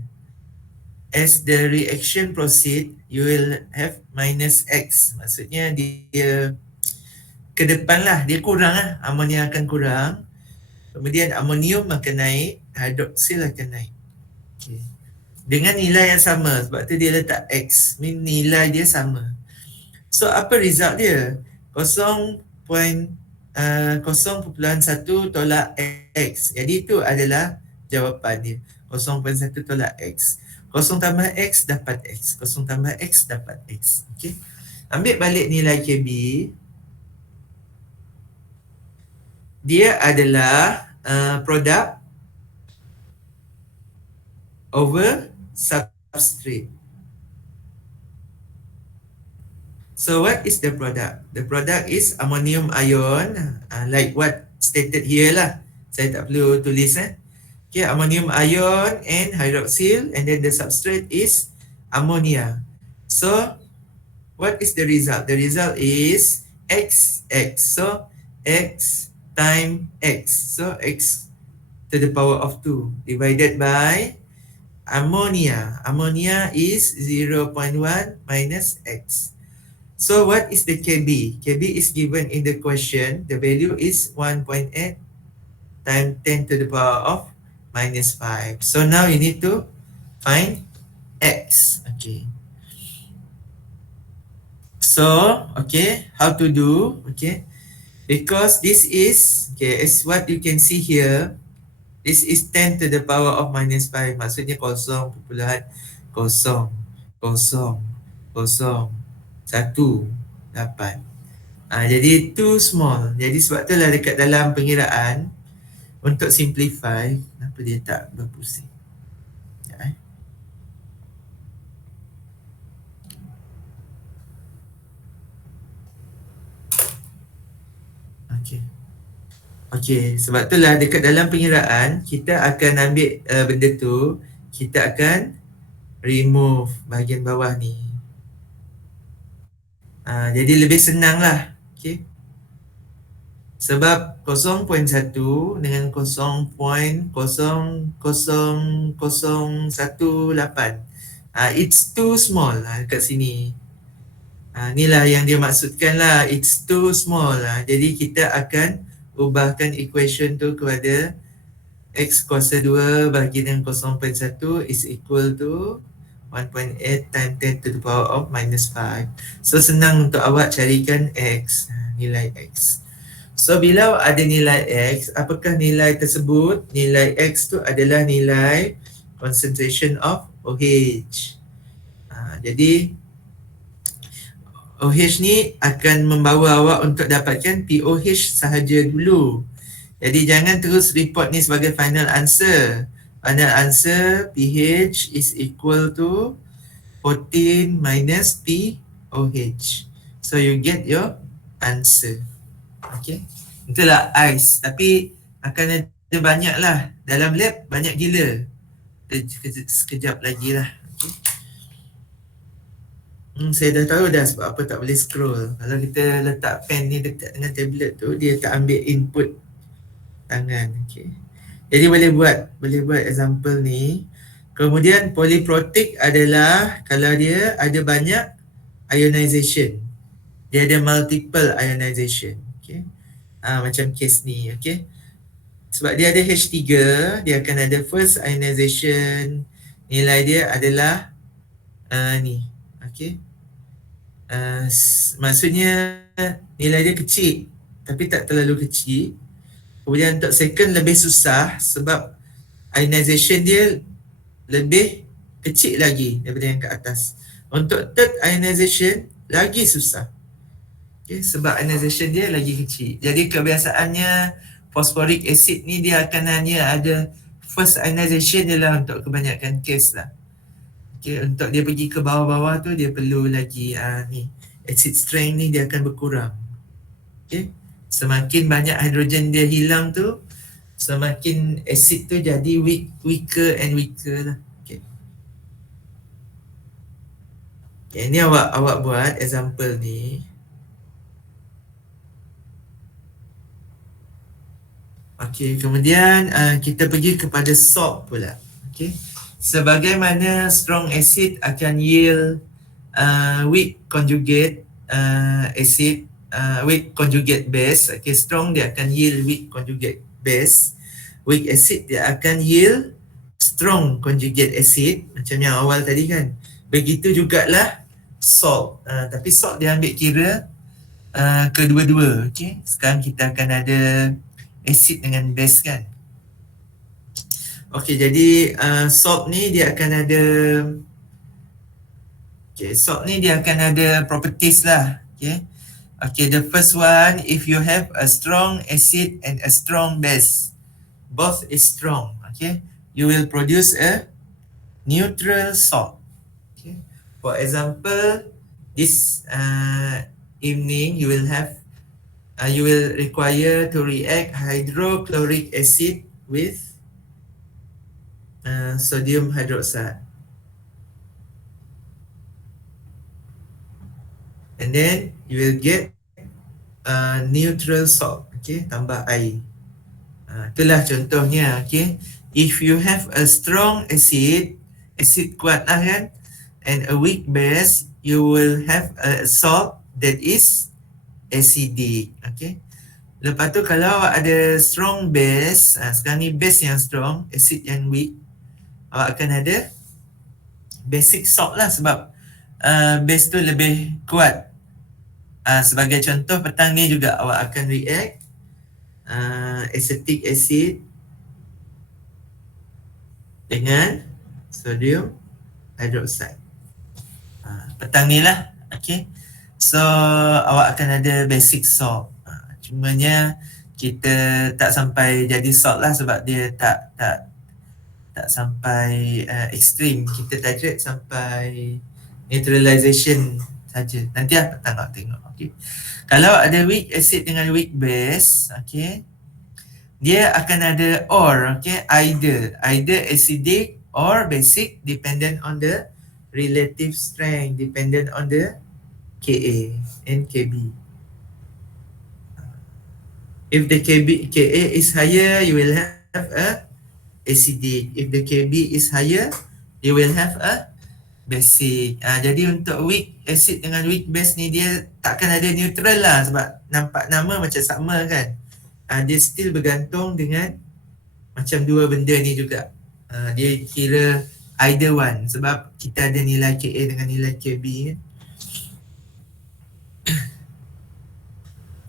As the reaction proceed, you will have minus X. Maksudnya dia ke depan lah, dia kurang lah, amonia akan kurang. Kemudian amonium akan naik, hidroksil akan naik. Okay. Dengan nilai yang sama, sebab tu dia letak X, nilai dia sama. So apa result dia? 0.1 tolak X. Jadi itu adalah jawapan dia. 0.1 tolak X. 0 tambah X dapat X. 0 tambah X dapat X. Okay. Ambil balik nilai KB. Dia adalah produk over substrate. So what is the product? The product is ammonium ion, like what stated here lah. Saya tak perlu tulis Okay, ammonium ion and hydroxyl, and then the substrate is ammonia. So what is the result? The result is X. So X times X. So X to the power of 2 divided by ammonia. Ammonia is 0.1 minus X. So what is the Kb? Kb is given in the question. The value is 1.8 times 10 to the power of minus 5. So now you need to find X. Okay. So, okay, how to do? Okay. Because this is, okay, as what you can see here, this is 10 to the power of minus 5. Maksudnya 0.0000018. Jadi too small. Jadi sebab itulah dekat dalam pengiraan, untuk simplify, kenapa dia tak berpusing? Ya, Okay. Okay, sebab itulah dekat dalam pengiraan, kita akan ambil benda tu, kita akan remove bahagian bawah ni. Jadi lebih senang lah. Okay. Sebab 0.1 dengan 0.00018, it's too small kat sini. Inilah yang dia maksudkan lah, it's too small. Jadi kita akan ubahkan equation tu kepada X kuasa 2 bagi dengan 0.1 is equal to 1.8 times 10 to the power of minus 5. So senang untuk awak carikan X, nilai X. So bila ada nilai X, apakah nilai tersebut? Nilai X tu adalah nilai concentration of OH. Jadi OH ni akan membawa awak untuk dapatkan POH sahaja dulu. Jadi jangan terus report ni sebagai final answer. Final answer pH is equal to 14 minus POH. So you get your answer. Okay. Itulah ice. Tapi akan ada banyak lah. Dalam lab banyak gila. Sekejap lagi lah. Okay. Saya dah tahu dah sebab apa tak boleh scroll. Kalau kita letak pen ni dekat dengan tablet tu, dia tak ambil input tangan. Okay. Jadi boleh buat example ni. Kemudian polyprotic adalah kalau dia ada banyak ionization. Dia ada multiple ionization. Okay. Macam case ni. Okay. Sebab dia ada H3, dia akan ada first ionization. Nilai dia adalah ni. Okay. Maksudnya nilai dia kecil, tapi tak terlalu kecil. Kemudian untuk second lebih susah sebab ionization dia lebih kecil lagi daripada yang ke atas. Untuk third ionization lagi susah. Okay, sebab ionization dia lagi kecil. Jadi kebiasaannya phosphoric acid ni dia akan hanya ada first ionization je lah untuk kebanyakan case lah. Okay, untuk dia pergi ke bawah-bawah tu dia perlu lagi ni acid strength ni dia akan berkurang. Okay. Semakin banyak hidrogen dia hilang tu, semakin acid tu jadi weaker and weaker lah. Okay. Okay, ni awak buat example ni. Okay, kemudian kita pergi kepada salt pula. Okay. Sebagaimana strong acid akan yield weak conjugate acid, weak conjugate base. Okay, strong dia akan yield weak conjugate base. Weak acid dia akan yield strong conjugate acid macam yang awal tadi kan. Begitu jugalah salt. Tapi salt dia ambil kira kedua-dua. Okay, sekarang kita akan ada acid dengan base kan. Okay, jadi salt ni dia akan ada salt ni dia akan ada properties lah. Okay, the first one, if you have a strong acid and a strong base, both is strong, okay, you will produce a neutral salt. Okay. For example, this evening you will have you will require to react hydrochloric acid with sodium hydroxide. And then you will get neutral salt, okay, tambah air. Itulah contohnya, okay. If you have a strong acid kuat lah kan, and a weak base, you will have a salt that is acidic, okay. Lepas tu kalau awak ada strong base, sekarang ni base yang strong, acid yang weak, awak akan ada basic salt lah sebab base tu lebih kuat. Sebagai contoh, petang ni juga awak akan react acetic acid dengan sodium hydroxide. Petang ni lah, okay. So awak akan ada basic salt. Cumanya kita tak sampai jadi salt lah sebab dia tak sampai ekstrim. Kita titrate sampai neutralization saja. Nanti lah petang awak tengok. Okay. Kalau ada weak acid dengan weak base, okay, dia akan ada or, okay, either acidic or basic dependent on the relative strength, dependent on the Ka and Kb. If the Ka is higher, you will have a acidic. If the Kb is higher, you will have a basic. Jadi untuk weak acid dengan weak base ni dia takkan ada neutral lah sebab nampak nama macam sama kan. Dia still bergantung dengan macam dua benda ni juga. Dia kira either one sebab kita ada nilai Ka dengan nilai Kb kan.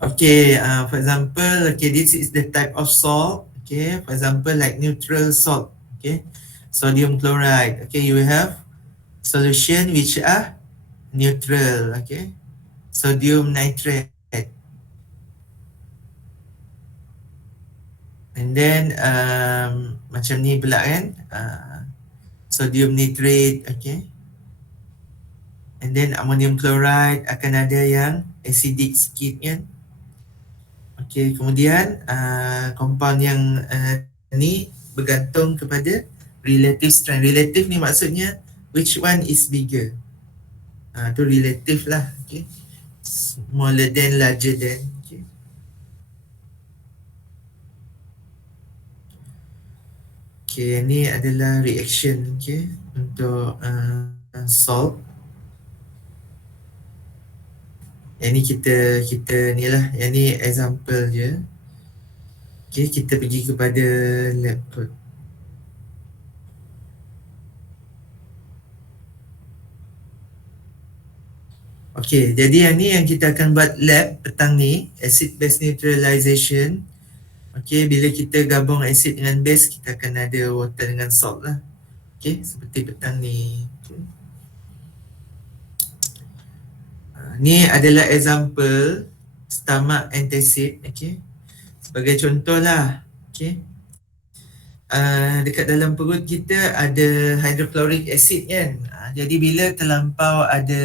Okay, for example, okay, this is the type of salt. Okay, for example, like neutral salt. Okay, sodium chloride. Okay, you have solution which are neutral, okay, sodium nitrate, and then macam ni pula kan, sodium nitrate, okay, and then ammonium chloride akan ada yang acidic sikit kan. Okay, kemudian compound yang ni bergantung kepada relative strength. Relative ni maksudnya which one is bigger? Tu relative lah, okay. Smaller than, larger than, okay. Okay, ni adalah reaction, okay, untuk salt. Yang ni kita ni lah, yang ni example je. Okay, kita pergi kepada lab code. Okay, jadi yang ni yang kita akan buat lab petang ni, acid base neutralization. Okey, bila kita gabung acid dengan base, kita akan ada water dengan salt lah. Okey, seperti petang ni. Okay. Ni adalah example stomach antacid. Okey, sebagai contoh lah. Okey, dekat dalam perut kita ada hydrochloric acid kan. Jadi bila terlampau ada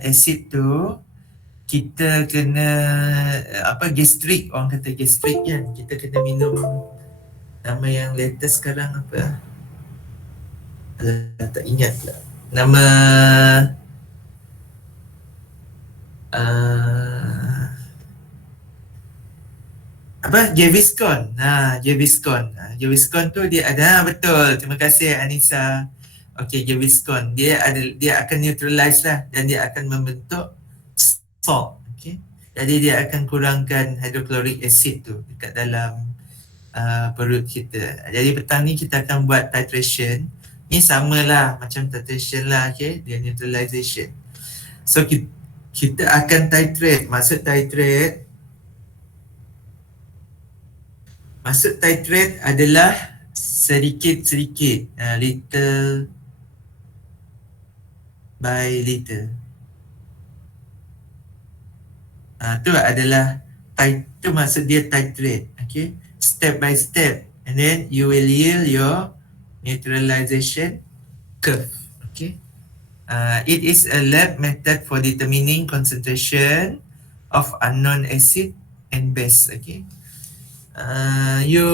acid tu, kita kena gastrik, orang kata gastrik kan. Kita kena minum, nama yang latest sekarang apa? Alah, tak ingat pula. Nama Gaviscon. Gaviscon tu dia ada, betul. Terima kasih Anissa. Okey, Gaviscon. Dia akan neutralize lah dan dia akan membentuk salt. Okey. Jadi dia akan kurangkan hydrochloric acid tu dekat dalam perut kita. Jadi petang ni kita akan buat titration. Ni samalah macam titration lah, okey, dia neutralization. So kita akan titrate. Maksud titrate adalah sedikit-sedikit, little by little. Tu adalah tu maksud dia titrate. Okay, step by step, and then you will yield your neutralization curve. Okay, it is a lab method for determining concentration of unknown acid and base. Okay, you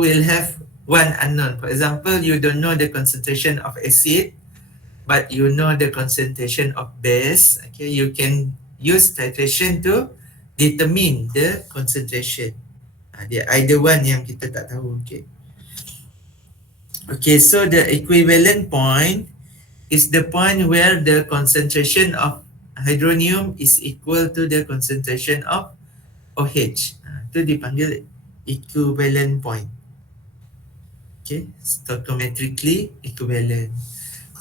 will have one unknown. For example, you don't know the concentration of acid, but you know the concentration of base. Okay, you can use titration to determine the concentration. Dia either one yang kita tak tahu. Okay, so the equivalent point is the point where the concentration of hydronium is equal to the concentration of OH. Itu dipanggil equivalent point. Okay, stoichiometrically equivalent.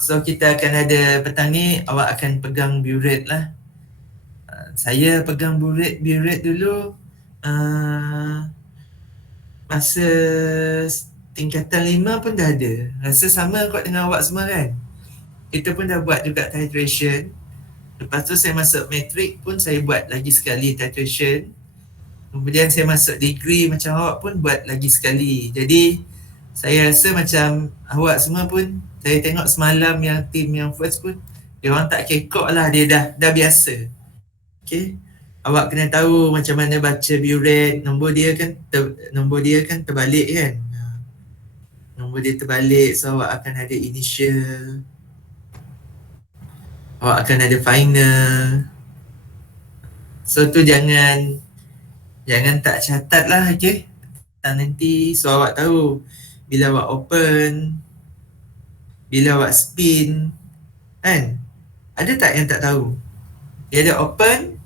So kita akan ada petang ni, awak akan pegang burette lah. Saya pegang burette dulu masa tingkatan 5 pun dah ada. Rasa sama kot dengan awak semua kan. Kita pun dah buat juga titration. Lepas tu saya masuk matrik pun saya buat lagi sekali titration. Kemudian saya masuk degree macam awak pun buat lagi sekali. Jadi saya rasa macam awak semua pun, saya tengok semalam yang team yang first pun, dia orang tak kekok lah, dia dah biasa. Okay, awak kena tahu macam mana baca burette. Nombor dia kan terbalik kan. Nombor dia terbalik, so awak akan ada initial, awak akan ada final. So tu jangan tak catat lah, okay. Nanti so awak tahu bila awak open, bila awak spin kan. Ada tak yang tak tahu? Dia ada open,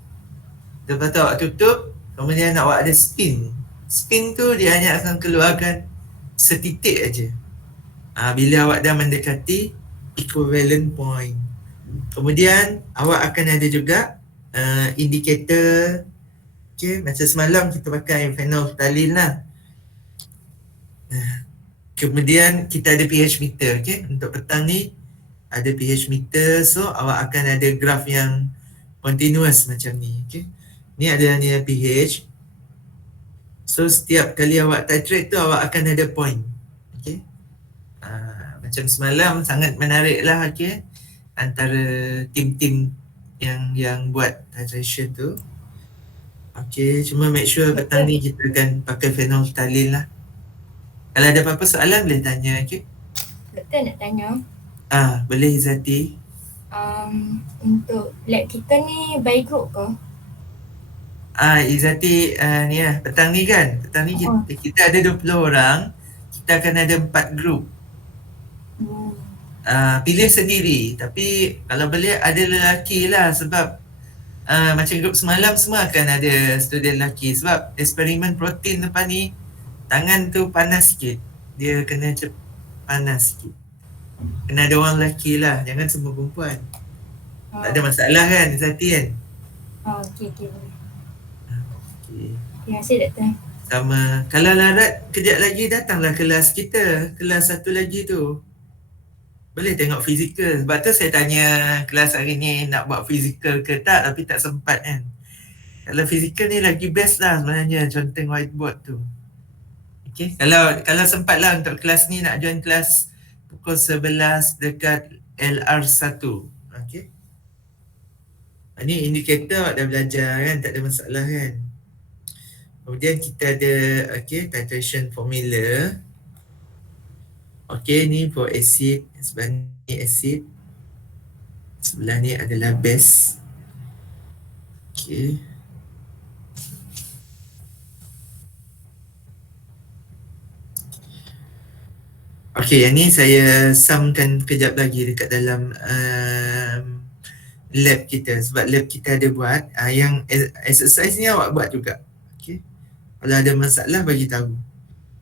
lepas tu awak tutup, kemudian awak ada spin. Spin tu dia hanya akan keluarkan setitik aja. Bila awak dah mendekati equivalent point. Kemudian awak akan ada juga indikator. Okay, macam semalam kita pakai phenolphthalein lah. Kemudian kita ada pH meter. Okay, untuk petang ni ada pH meter. So awak akan ada graf yang continuous macam ni. Okay, ni adalah nilai pH. So setiap kali awak titrate tu awak akan ada point. Okay, macam semalam sangat menarik lah. Okay, antara tim-tim yang buat titration tu. Okay, cuma make sure petang ni kita akan pakai phenolphthalein lah. Kalau ada apa-apa soalan boleh tanya. Okay, Doktor nak tanya, boleh Izzati. untuk lab kita ni by group ke? Izzati, ni lah, petang ni kan, petang ni kita ada 20 orang, kita akan ada 4 group. Pilih sendiri, tapi kalau boleh ada lelaki lah, sebab macam grup semalam semua akan ada student lelaki, sebab eksperimen protein lepas ni tangan tu panas sikit, dia kena panas sikit, kena ada orang lelaki lah, jangan semua perempuan. Tak ada masalah kan Izzati kan? Okay, boleh. Okay. Ya, saya doktor. Sama. Kalau larat, kejap lagi datanglah kelas kita. Kelas satu lagi tu. Boleh tengok fizikal. Sebab tu saya tanya kelas hari ni nak buat fizikal ke tak, tapi tak sempat kan. Kalau fizikal ni lagi best lah sebenarnya, conteng whiteboard tu. Okay. Kalau sempat lah untuk kelas ni, nak join kelas pukul 11 dekat LR1. Okay. Ini indikator dah belajar kan, tak ada masalah kan. Kemudian kita ada titration formula. Ni for acid, sebelah ni acid, sebelah ni adalah base. Yang ni saya sumkan kejap lagi dekat dalam lab kita, sebab lab kita ada buat. Yang exercise ni awak buat juga. Kalau ada masalah bagi tahu.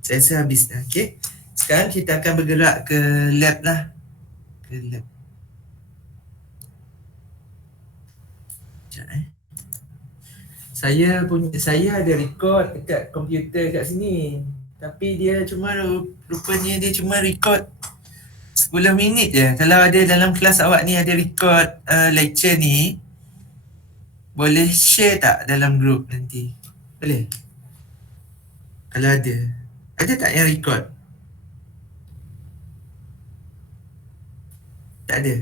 Saya rasa habis dah. Sekarang kita akan bergerak ke lab lah. Ke lab. Sekejap saya ada record dekat komputer kat sini. Tapi dia rupanya dia cuma record 10 minit je. Kalau ada dalam kelas awak ni ada record lecture ni, boleh share tak dalam group nanti? Boleh? Kalau ada. Ada tak yang record? Tak ada?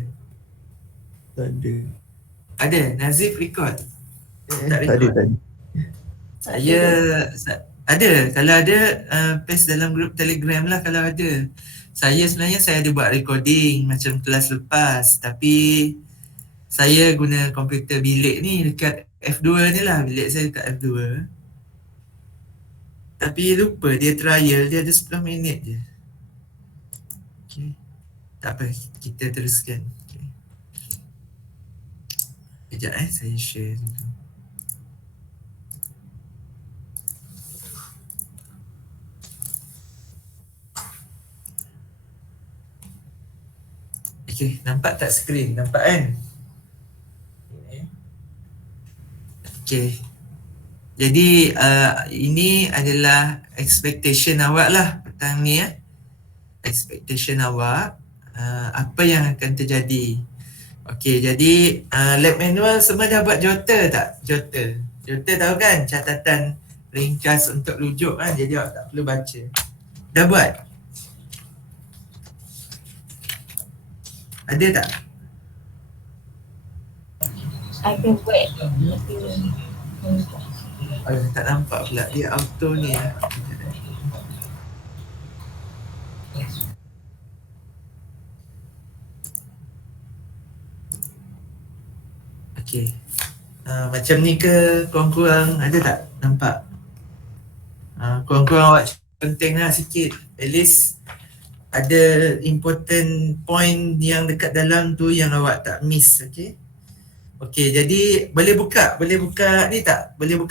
Tak ada. Ada? Nazif record? Tak Tak ada record? tadi. Saya ada. Kalau ada, paste dalam grup Telegram lah kalau ada. Sebenarnya saya ada buat recording macam kelas lepas. Tapi saya guna komputer bilik ni dekat F2 ni lah. Bilik saya dekat F2. Tapi lupa dia trial, dia ada 10 minit je. Tak apa, kita teruskan. Sekejap saya share dulu. Nampak tak skrin? Nampak kan? Jadi ini adalah expectation awak lah petang ni expectation awak, apa yang akan terjadi. Jadi lab manual semua dah buat jota tak? Jota tahu kan? Catatan ringkas untuk rujuk kan? Jadi awak tak perlu baca. Dah buat? Ada tak? Ada buat. Tak nampak pula, dia auto ni macam ni ke kurang-kurang ada tak? Nampak? Kurang-kurang awak penting lah sikit. At least ada important point yang dekat dalam tu yang awak tak miss. Jadi boleh buka ni tak? Boleh buka